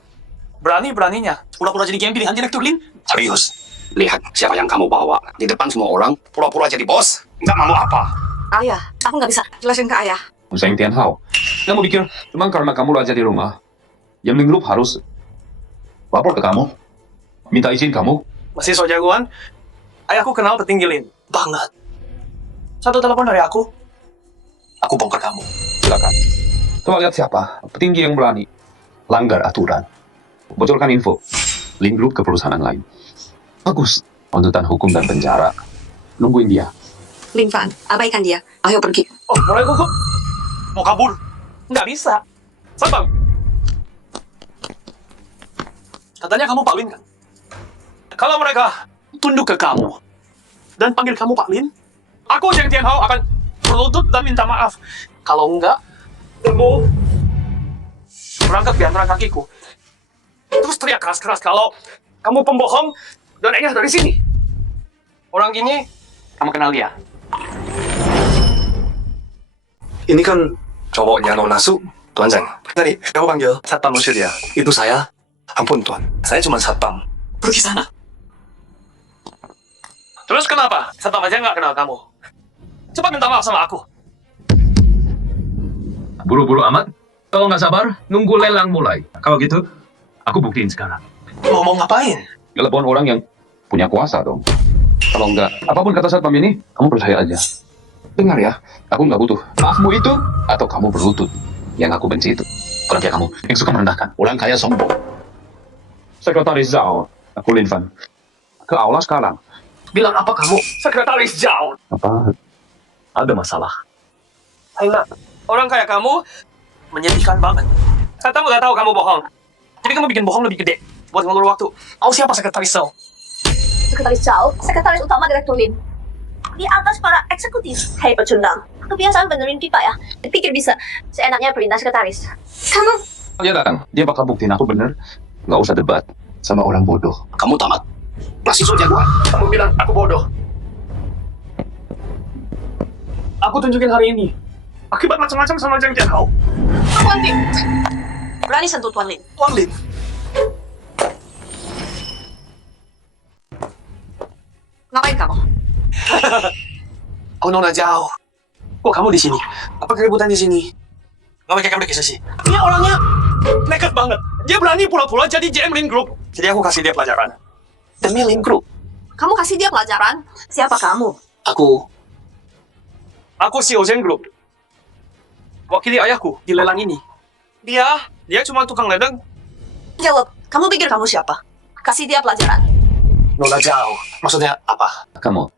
Berani-beraninya pura-pura jadi game pilihan direktur Lin. Serius, lihat siapa yang kamu bawa. Di depan semua orang, pura-pura jadi bos. Nggak mau apa. Ayah, aku nggak bisa jelasin ke ayah. Zeng Tianhao, kamu pikir cuma karena kamu raja di rumah, yang Ling Group harus lapor ke kamu, minta izin kamu? Masih so jagoan? Ayahku kenal petinggi Lin. Banget. Satu telepon dari aku bongkar kamu. Silakan. Coba lihat siapa petinggi yang berani langgar aturan, bocorkan info Ling Group ke perusahaan lain. Bagus, tuntutan hukum dan penjara. Nungguin dia. Lin Fan, abaikan dia. Ayo pergi. Oh, mulai gugup. Mau kabur? Nggak bisa. Sabang. Katanya kamu Pak Lin kan? Kalau mereka tunduk ke kamu dan panggil kamu Pak Lin, aku Zeng Tianhao akan berlutut dan minta maaf. Kalau enggak, kamu berangkat di antara kakiku. Terus teriak keras-keras kalau kamu pembohong dan engah dari sini. Orang ini, kamu kenal dia? Ini kan cowoknya Nona Su, Tuan Zeng. Tadi kamu panggil satpam usir dia. Itu saya. Ampun Tuan, saya cuma satpam. Pergi sana. Terus kenapa? Satpam aja nggak kenal kamu. Cepat minta maaf sama aku. Buru-buru amat? Kalau nggak sabar, nunggu lelang mulai. Kalau gitu, aku buktiin sekarang. Mau ngapain? Telepon orang yang punya kuasa dong. Kalau enggak, apapun kata satpam ini, kamu percaya aja. Dengar ya, aku nggak butuh maafmu itu atau kamu berlutut. Yang aku benci itu orang kayak kamu yang suka merendahkan. Orang kaya sombong. Sekretaris Zhao, aku Lin Fan. Ke aula sekarang. Bilang apa kamu? Sekretaris Zhao. Apa? Ada masalah? Enggak. Orang kayak kamu menyedihkan banget. Kata udah tahu kamu bohong. Jadi kamu bikin bohong lebih gede buat ngelur waktu. Aku siapa sekretaris Zhao? Sekretaris Zhao, sekretaris utama Direktur Lin. Di atas para eksekutif. Hei pecundang, kebiasaan benerin pipa ya. Pikir bisa seenaknya perintah sekretaris. Kamu... Dia datang, dia bakal buktiin aku bener. Nggak usah debat sama orang bodoh. Kamu tamat. Mahasiswa jagoan. Kamu bilang aku bodoh. Aku tunjukin hari ini. Akibat macam-macam sama Zheng Tianhao. Tuan Lin. Berani sentuh Tuan Lin. Tuan Lin. Ngapain kamu? Aku Nona Zhao. Kok kamu di sini? Apa keributan di sini? Ngapain kayak kamu di sih? Dia orangnya nekat banget. Dia berani pula-pula jadi GM Lin Group. Jadi aku kasih dia pelajaran. Demi Lin Group. Kamu kasih dia pelajaran? Siapa kamu? Aku CEO Zheng Group. Wakili ayahku di lelang ini. Dia cuma tukang ledeng. Jawab, kamu pikir kamu siapa? Kasih dia pelajaran. Nona Zhao. Maksudnya apa? Kamu,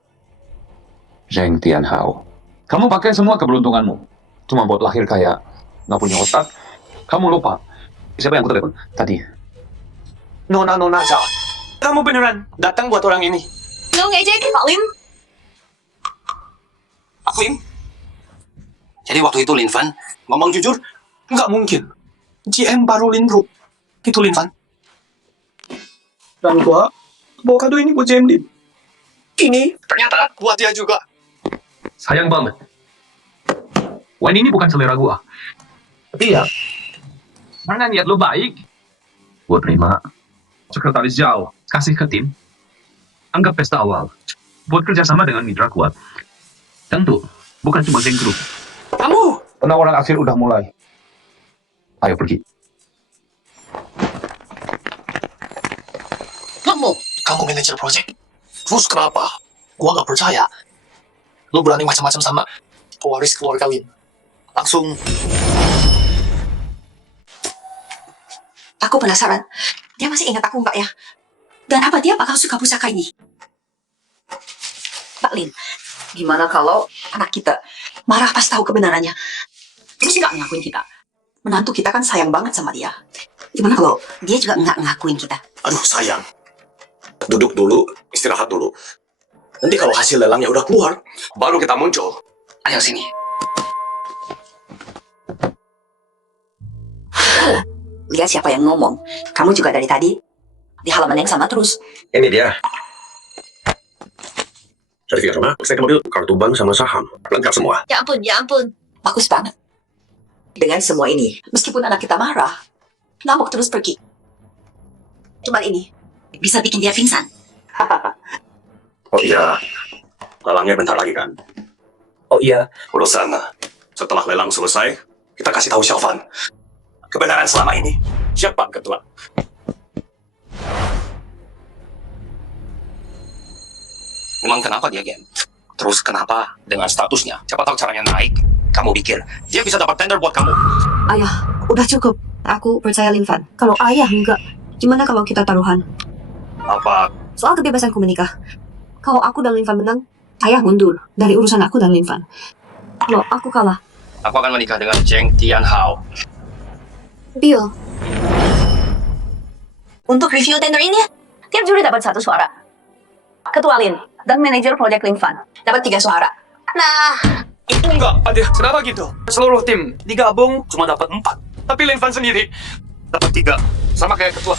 Zheng Tianhao. Kamu pakai semua keberuntunganmu. Cuma buat lahir kaya. Nggak punya otak. Kamu lupa. Siapa yang aku telepon tadi? Nona Zhao. Kamu beneran datang buat orang ini? Lu ngejek, Pak Lin? Aku Lin. Jadi waktu itu Lin Fan ngomong jujur? Nggak mungkin. GM baru Lin Group. Itu Lin Fan. Dan gua bawa kado ini buat GM Lin. Ini ternyata buat dia juga. Sayang banget. Wine ini bukan selera gua. Iya. Karena niat lo baik. Gua terima. Sekretaris Zhao kasih ke tim. Anggap pesta awal. Buat kerjasama dengan mitra kuat. Tentu, bukan cuma Zheng Group. Kamu! Penawaran akhir udah mulai. Ayo pergi. Kamu manajer project. Terus kenapa? Gua gak percaya. Lu berani macam-macam sama pewaris keluarga Lin. Langsung. Aku penasaran. Dia masih ingat aku nggak ya? Dan apa dia bakal suka pusaka ini? Pak Lin, gimana kalau anak kita marah pas tahu kebenarannya? Terus nggak ngakuin kita? Menantu kita kan sayang banget sama dia. Gimana kalau dia juga nggak ngakuin kita? Aduh sayang. Duduk dulu, istirahat dulu. Nanti kalau hasil lelangnya udah keluar, baru kita muncul. Ayo sini. Lihat siapa yang ngomong. Kamu juga dari tadi di halaman yang sama terus. Ini dia. Sertifikat rumah, stnk mobil, kartu bank sama saham. Lengkap semua. Ya ampun. Bagus banget. Dengan semua ini, meskipun anak kita marah, ngamuk terus pergi. Cuman ini, bisa bikin dia pingsan. Oh iya, lelangnya bentar lagi kan? Oh iya. Urusan setelah lelang selesai, kita kasih tahu Syaufan. Kebenaran selama ini, siapa ketua? Memang kenapa dia game? Terus kenapa dengan statusnya? Siapa tahu caranya naik? Kamu pikir dia bisa dapat tender buat kamu? Ayah, udah cukup. Aku percaya Lin Fan. Kalau ayah enggak, gimana kalau kita taruhan? Apa? Soal kebebasanku menikah. Kalau aku dan Lin Fan menang, ayah mundur dari urusan aku dan Lin Fan. Kalau aku kalah, Aku akan menikah dengan Zheng Tianhao. Bill. Untuk review tender ini, tiap juri dapat 1 suara. Ketua Lin dan manajer proyek Lin Fan dapat 3 suara. Nah, itu enggak adil. Kenapa gitu? Seluruh tim digabung cuma dapat 4. Tapi Lin Fan sendiri dapat 3. Sama kayak ketua.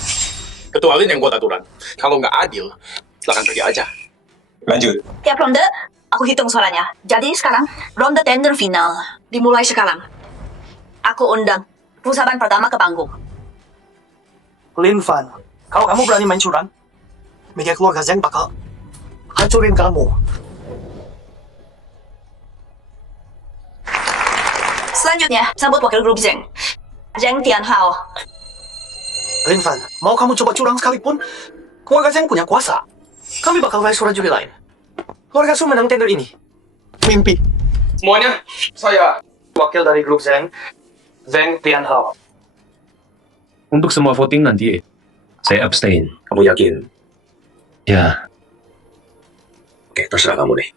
Ketua Lin yang buat aturan. Kalau nggak adil, silakan pergi aja. Lanjut. tiap ronde aku hitung suaranya. Jadi sekarang ronde tender final dimulai sekarang. Aku undang perusahaan pertama ke panggung. Lin Fan, kalau kamu berani main curang, media keluarga Zheng bakal hancurin kamu. Selanjutnya, sambut wakil grup Zheng. Zheng Tianhao. Lin Fan, mau kamu coba curang sekalipun, keluarga Zheng punya kuasa. Kami bakal raih suara juri lain. Keluarga Su menang tender ini. Mimpi. Semuanya, saya wakil dari grup Zeng Tianhao. Untuk semua voting nanti, saya abstain. Kamu yakin? Ya. Oke, terserah kamu deh.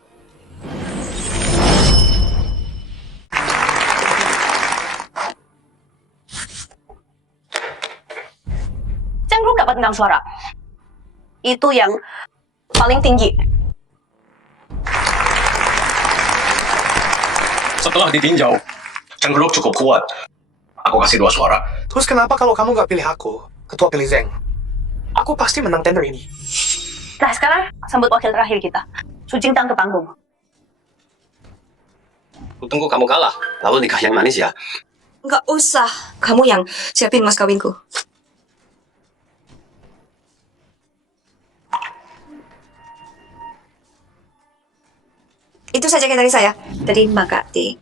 Zeng Group dapat 6 suara. Itu yang paling tinggi. Setelah ditinjau, Cengguruk cukup kuat. Aku kasih 2 suara. Terus kenapa kalau kamu nggak pilih aku, ketua pilih Zeng? Aku pasti menang tender ini. Nah sekarang sambut wakil terakhir kita, Su Jingtang ke panggung. Tunggu kamu kalah, lalu nikah yang manis ya. Nggak usah. Kamu yang siapin mas kawinku. Itu saja dari saya. Terima kasih.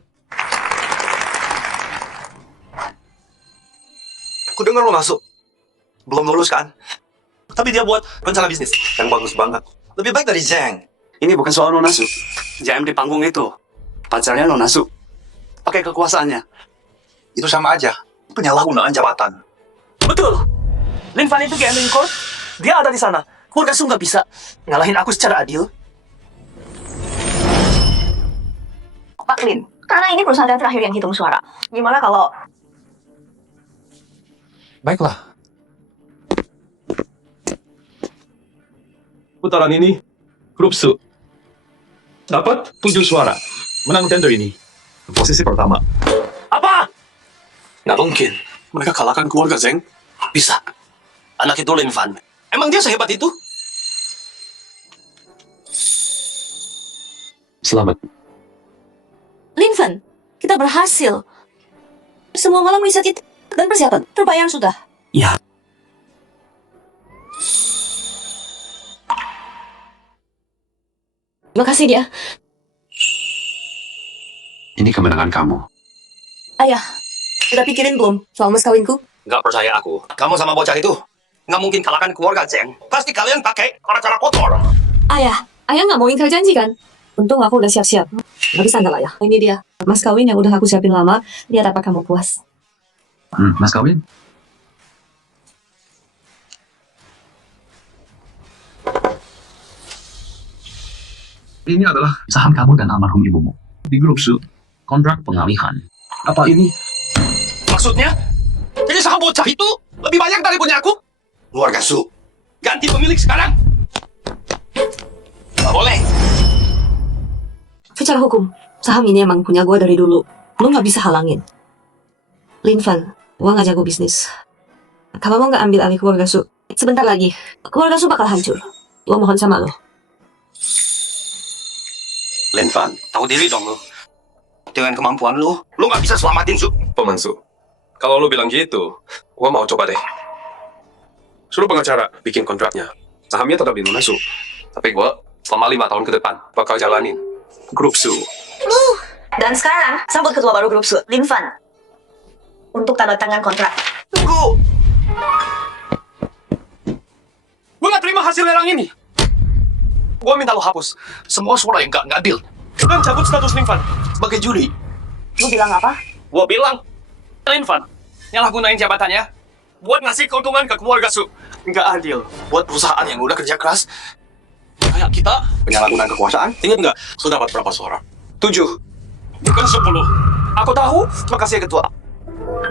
Aku dengar lo masuk. Belum lulus kan? Tapi dia buat rencana bisnis yang bagus banget. Lebih baik dari Zeng. Ini bukan soal Nona Su. JM di panggung itu, pacarnya Nona Su. Pakai kekuasaannya. Itu sama aja. Penyalahgunaan jabatan. Betul. Lin Fan itu gambling court. Dia ada di sana. Keluarga Su nggak bisa ngalahin aku secara adil. Pak Lin, karena ini perusahaan terakhir yang hitung suara. Gimana kalau... Baiklah. Putaran ini, grup Su dapat 7 suara. Menang tender ini. Posisi pertama. Apa? Nggak mungkin. Mereka kalahkan keluarga Zeng. Bisa. Anak itu Lin Fan. Emang dia sehebat itu? Selamat. Lin Fan, kita berhasil. Semua malam riset itu dan persiapan terbayar sudah. Ya. Terima kasih dia. Ini kemenangan kamu. Ayah, udah pikirin belum soal mas kawinku? Nggak percaya aku. Kamu sama bocah itu nggak mungkin kalahkan keluarga Zeng. Pasti kalian pakai cara-cara kotor. Ayah nggak mau ingkar janji kan? Untung aku udah siap-siap. Gak bisa nggak ayah. Ini dia, mas kawin yang udah aku siapin lama. Lihat apa kamu puas. Mas kawin? Ini adalah saham kamu dan almarhum ibumu. Di grup Su, kontrak pengalihan. Apa ini? Maksudnya? Jadi saham bocah itu lebih banyak dari punya aku? Keluarga Su, ganti pemilik sekarang. Nggak boleh. Secara hukum, saham ini emang punya gue dari dulu. Lo nggak bisa halangin. Lin Fan, gue nggak jago bisnis. Kalau lo nggak ambil alih keluarga Su, sebentar lagi, keluarga Su bakal hancur. Gue mohon sama lo. Lin Fan, tahu diri dong lu. Dengan kemampuan lu nggak bisa selamatin Su. Paman Su, kalau lu bilang gitu, gua mau coba deh. Suruh pengacara bikin kontraknya. Sahamnya tetap di Nona Su. Tapi gua selama 5 tahun ke depan bakal jalanin grup Su. Dan sekarang, sambut ketua baru grup Su, Lin Fan. Untuk tanda tangan kontrak. Tunggu. Gue nggak terima hasil lelang ini. Gue minta lo hapus semua suara yang nggak adil. Dan cabut status Lin Fan sebagai juri. Lu bilang apa? Gue bilang, Lin Fan nyalahgunain jabatannya buat ngasih keuntungan ke keluarga Su. Nggak adil buat perusahaan yang udah kerja keras. Kayak kita Penyalahgunaan kekuasaan? ingat nggak? Sudah dapat berapa suara? 7, bukan 10. Aku tahu, makasih ya ketua.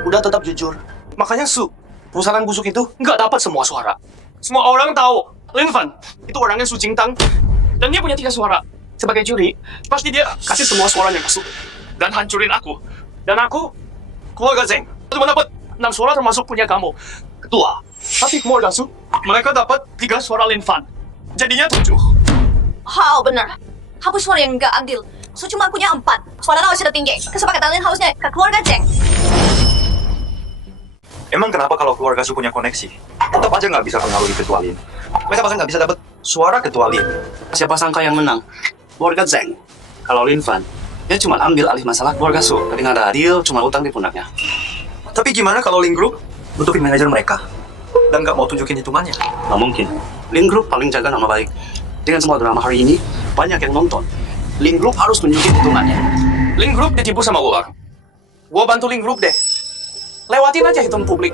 Udah tetap jujur. Makanya Su, perusahaan busuk itu nggak dapat semua suara. Semua orang tahu, Lin Fan itu orangnya Su Jingtang. Dan dia punya 3 suara. Sebagai juri, pasti dia kasih semua suaranya ke Su. Dan hancurin aku. Dan aku, keluarga Zeng, cuma dapat 6 suara termasuk punya kamu, ketua. Tapi keluarga Su, mereka dapat 3 suara Lin Fan. Jadinya 7. How benar. Hapus suara yang nggak adil. Su cuma punya 4. Suara lawan sudah tinggi. Kesepakatan lain harusnya ke keluarga Zeng. Emang kenapa kalau keluarga Su punya koneksi? Tetap aja nggak bisa pengaruhi ketua Lin. Mereka bahkan nggak bisa dapat suara ketua Lin. Siapa sangka yang menang? Keluarga Zeng. Kalau Lin Fan, dia cuma ambil alih masalah keluarga Su. Tapi nggak ada adil, cuma utang di pundaknya. Tapi gimana kalau Lin Group nutupin manajer mereka dan nggak mau tunjukin hitungannya? Nggak mungkin. Lin Group paling jaga nama baik. Dengan semua drama hari ini, banyak yang nonton. Lin Group harus tunjukin hitungannya. Link Group ditipu sama ular. Gua bantu Link Group deh. Lewatin aja hitung publik.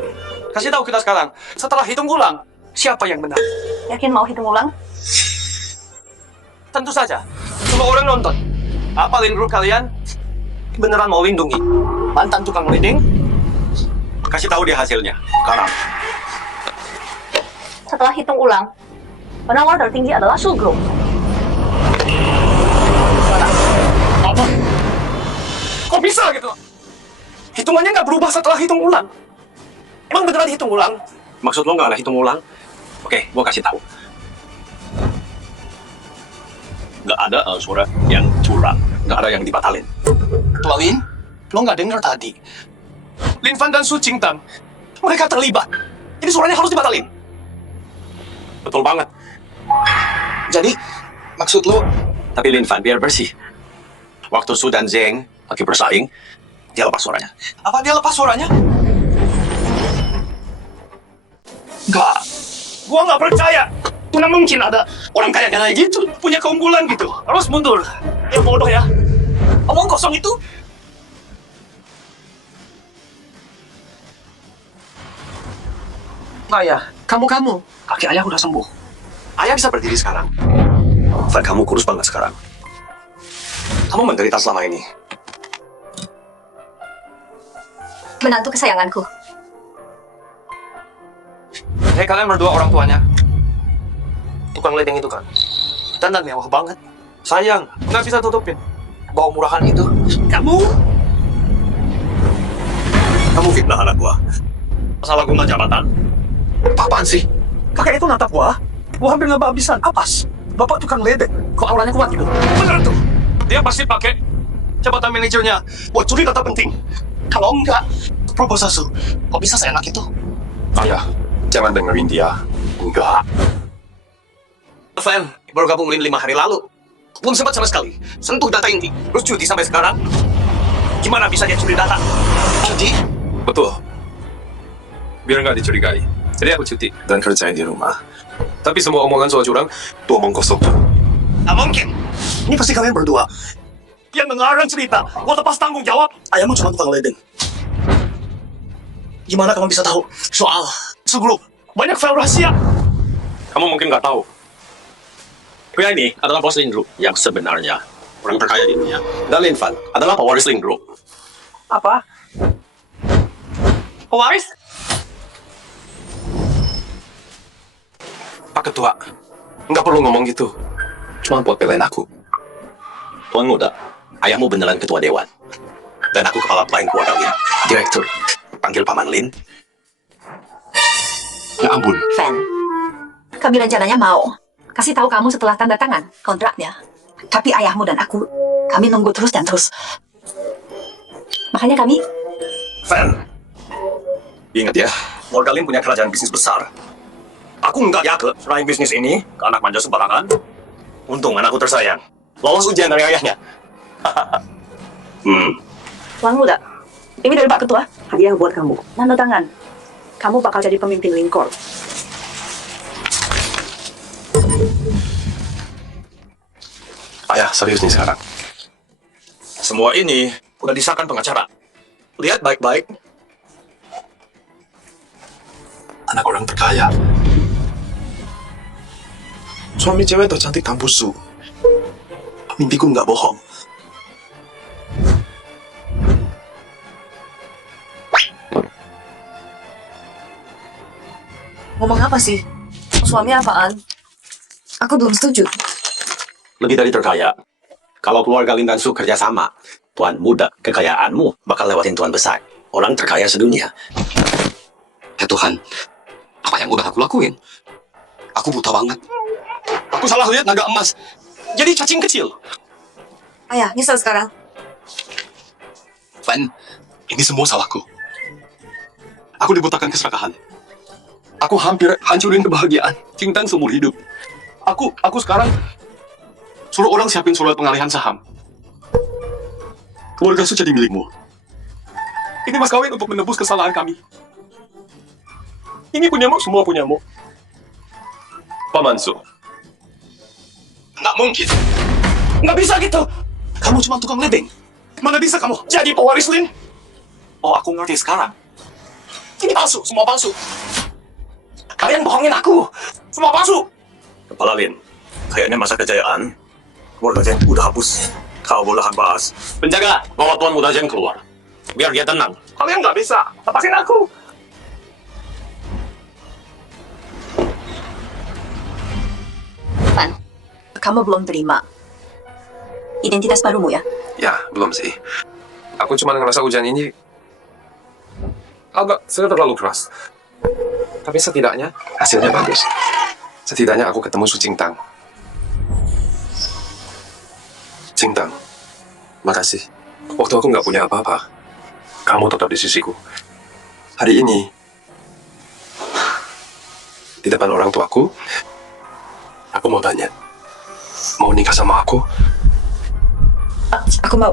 Kasih tahu kita sekarang. Setelah hitung ulang, siapa yang benar? Yakin mau hitung ulang? Tentu saja. Semua orang nonton. Apa Link Group kalian beneran mau lindungi mantan tukang leading? Kasih tahu dia hasilnya. Sekarang. Setelah hitung ulang, penawar tertinggi adalah Sul Group. Apa? Kok bisa gitu? Hitungannya nggak berubah setelah hitung ulang. Emang beneran hitung ulang? Maksud lo nggak ada hitung ulang? Oke, gua kasih tahu. Nggak ada suara yang curang. Nggak ada yang dibatalin. Ketua Lin, lo nggak dengar tadi? Lin Fan dan Su Qingtang, mereka terlibat. Jadi suaranya harus dibatalin. Betul banget. Jadi, maksud lo? Tapi Lin Fan biar bersih. Waktu Su dan Zeng lagi bersaing, dia lepas suaranya. Apa dia lepas suaranya? Nggak. Gua nggak percaya. Mana mungkin ada orang kaya kayak gitu, punya keunggulan gitu. Harus mundur. Ya bodoh ya. Omong kosong itu. Ayah, kamu. Kaki ayah udah sembuh. Ayah bisa berdiri sekarang. Fan, kamu kurus banget sekarang. Kamu menderita selama ini. Menantu kesayanganku. Hei, kalian berdua orang tuanya. Tukang ledeng itu kan. Dandan mewah banget. Sayang, nggak bisa tutupin. Bawa murahan itu. Kamu fitnah anak gua. Salah guna jabatan. apaan sih? Kakek itu natap gua hampir nggak habisan. Apas. Bapak tukang ledeng. Kok auranya kuat gitu? Bener tuh. Dia pasti pakai jabatan manajernya buat curi data penting. Kalau enggak, proposal kok bisa seenak itu? Ayah, jangan dengerin dia. Enggak. Fan, baru gabung Lin 5 hari lalu. Belum sempat sama sekali sentuh data inti. Terus cuti sampai sekarang. Gimana bisa dia curi data? Cuti? Betul. Biar nggak dicurigai. Jadi aku cuti dan kerjain di rumah. Tapi semua omongan soal curang, itu omong kosong. Nggak mungkin. Ini pasti kalian berdua yang mengarang cerita. Gua lepas tanggung jawab. Ayahmu cuma tukang ledeng. Gimana kamu bisa tahu soal Segrup banyak file rahasia. Kamu mungkin nggak tahu. Pria ini adalah bos Lin Group yang sebenarnya, orang terkaya di dunia. Dan Lin Fan adalah pewaris Lin Group. Apa? Pewaris? Pak Ketua, nggak perlu ngomong gitu. Cuma buat belain aku. Tuan Muda, ayahmu beneran ketua dewan. Dan aku kepala pelayan keluarga Lin. Direktur. Panggil Paman Lin. Ya ampun. Fan, kami rencananya mau kasih tahu kamu setelah tanda tangan kontraknya. Tapi ayahmu dan aku, kami nunggu terus dan terus. Makanya kami... Fan, ingat ya, keluarga Lin punya kerajaan bisnis besar. Aku nggak yakin serahin bisnis ini ke anak manja sembarangan. Untung anakku tersayang lolos ujian dari ayahnya. Tuan Muda, ini dari Pak Ketua, hadiah buat kamu. Tanda tangan. Kamu bakal jadi pemimpin Linkor. Ayah, serius nih sekarang. Semua ini udah disahkan pengacara. Lihat baik-baik. Anak orang terkaya. Suami cewek tercantik kampus Su. Mimpiku nggak bohong. Ngomong apa sih? Suami apaan? Aku belum setuju. Lebih dari terkaya. Kalau keluarga Lin dan Su kerja sama, Tuan Muda, kekayaanmu bakal lewatin Tuan Besar. Orang terkaya sedunia. Ya Tuhan, apa yang udah aku lakuin? Aku buta banget. Aku salah lihat naga emas. Jadi cacing kecil. Ayah, nyesel sekarang. Van, ini semua salahku. Aku dibutakan keserakahan. Aku hampir hancurin kebahagiaan Qingtang seumur hidup. Aku sekarang suruh orang siapin surat pengalihan saham. Keluarga Su jadi milikmu. Ini mas kawin untuk menebus kesalahan kami. Ini punyamu, semua punyamu. Paman Su. Nggak mungkin. Nggak bisa gitu. Kamu cuma tukang ledeng. Mana bisa kamu? Jadi pewaris Lin. Oh, aku ngerti sekarang. Ini palsu, semua palsu. Kalian bohongin aku. Semua palsu. Kepala Lin, kayaknya masa kejayaan keluarga Zeng udah hapus. Kau boleh bahas. Penjaga, bawa tuan muda Zeng keluar. Biar dia tenang. Kalian nggak bisa. Lepasin aku. Pan, kamu belum terima identitas barumu ya? Ya, belum sih. Aku cuma ngerasa hujan ini agak terlalu keras. Tapi setidaknya hasilnya bagus. Setidaknya aku ketemu Su Jingtang. Jingtang, makasih. Waktu aku nggak punya apa-apa, kamu tetap di sisiku. Hari ini, di depan orang tuaku, aku mau tanya, mau nikah sama aku? Aku mau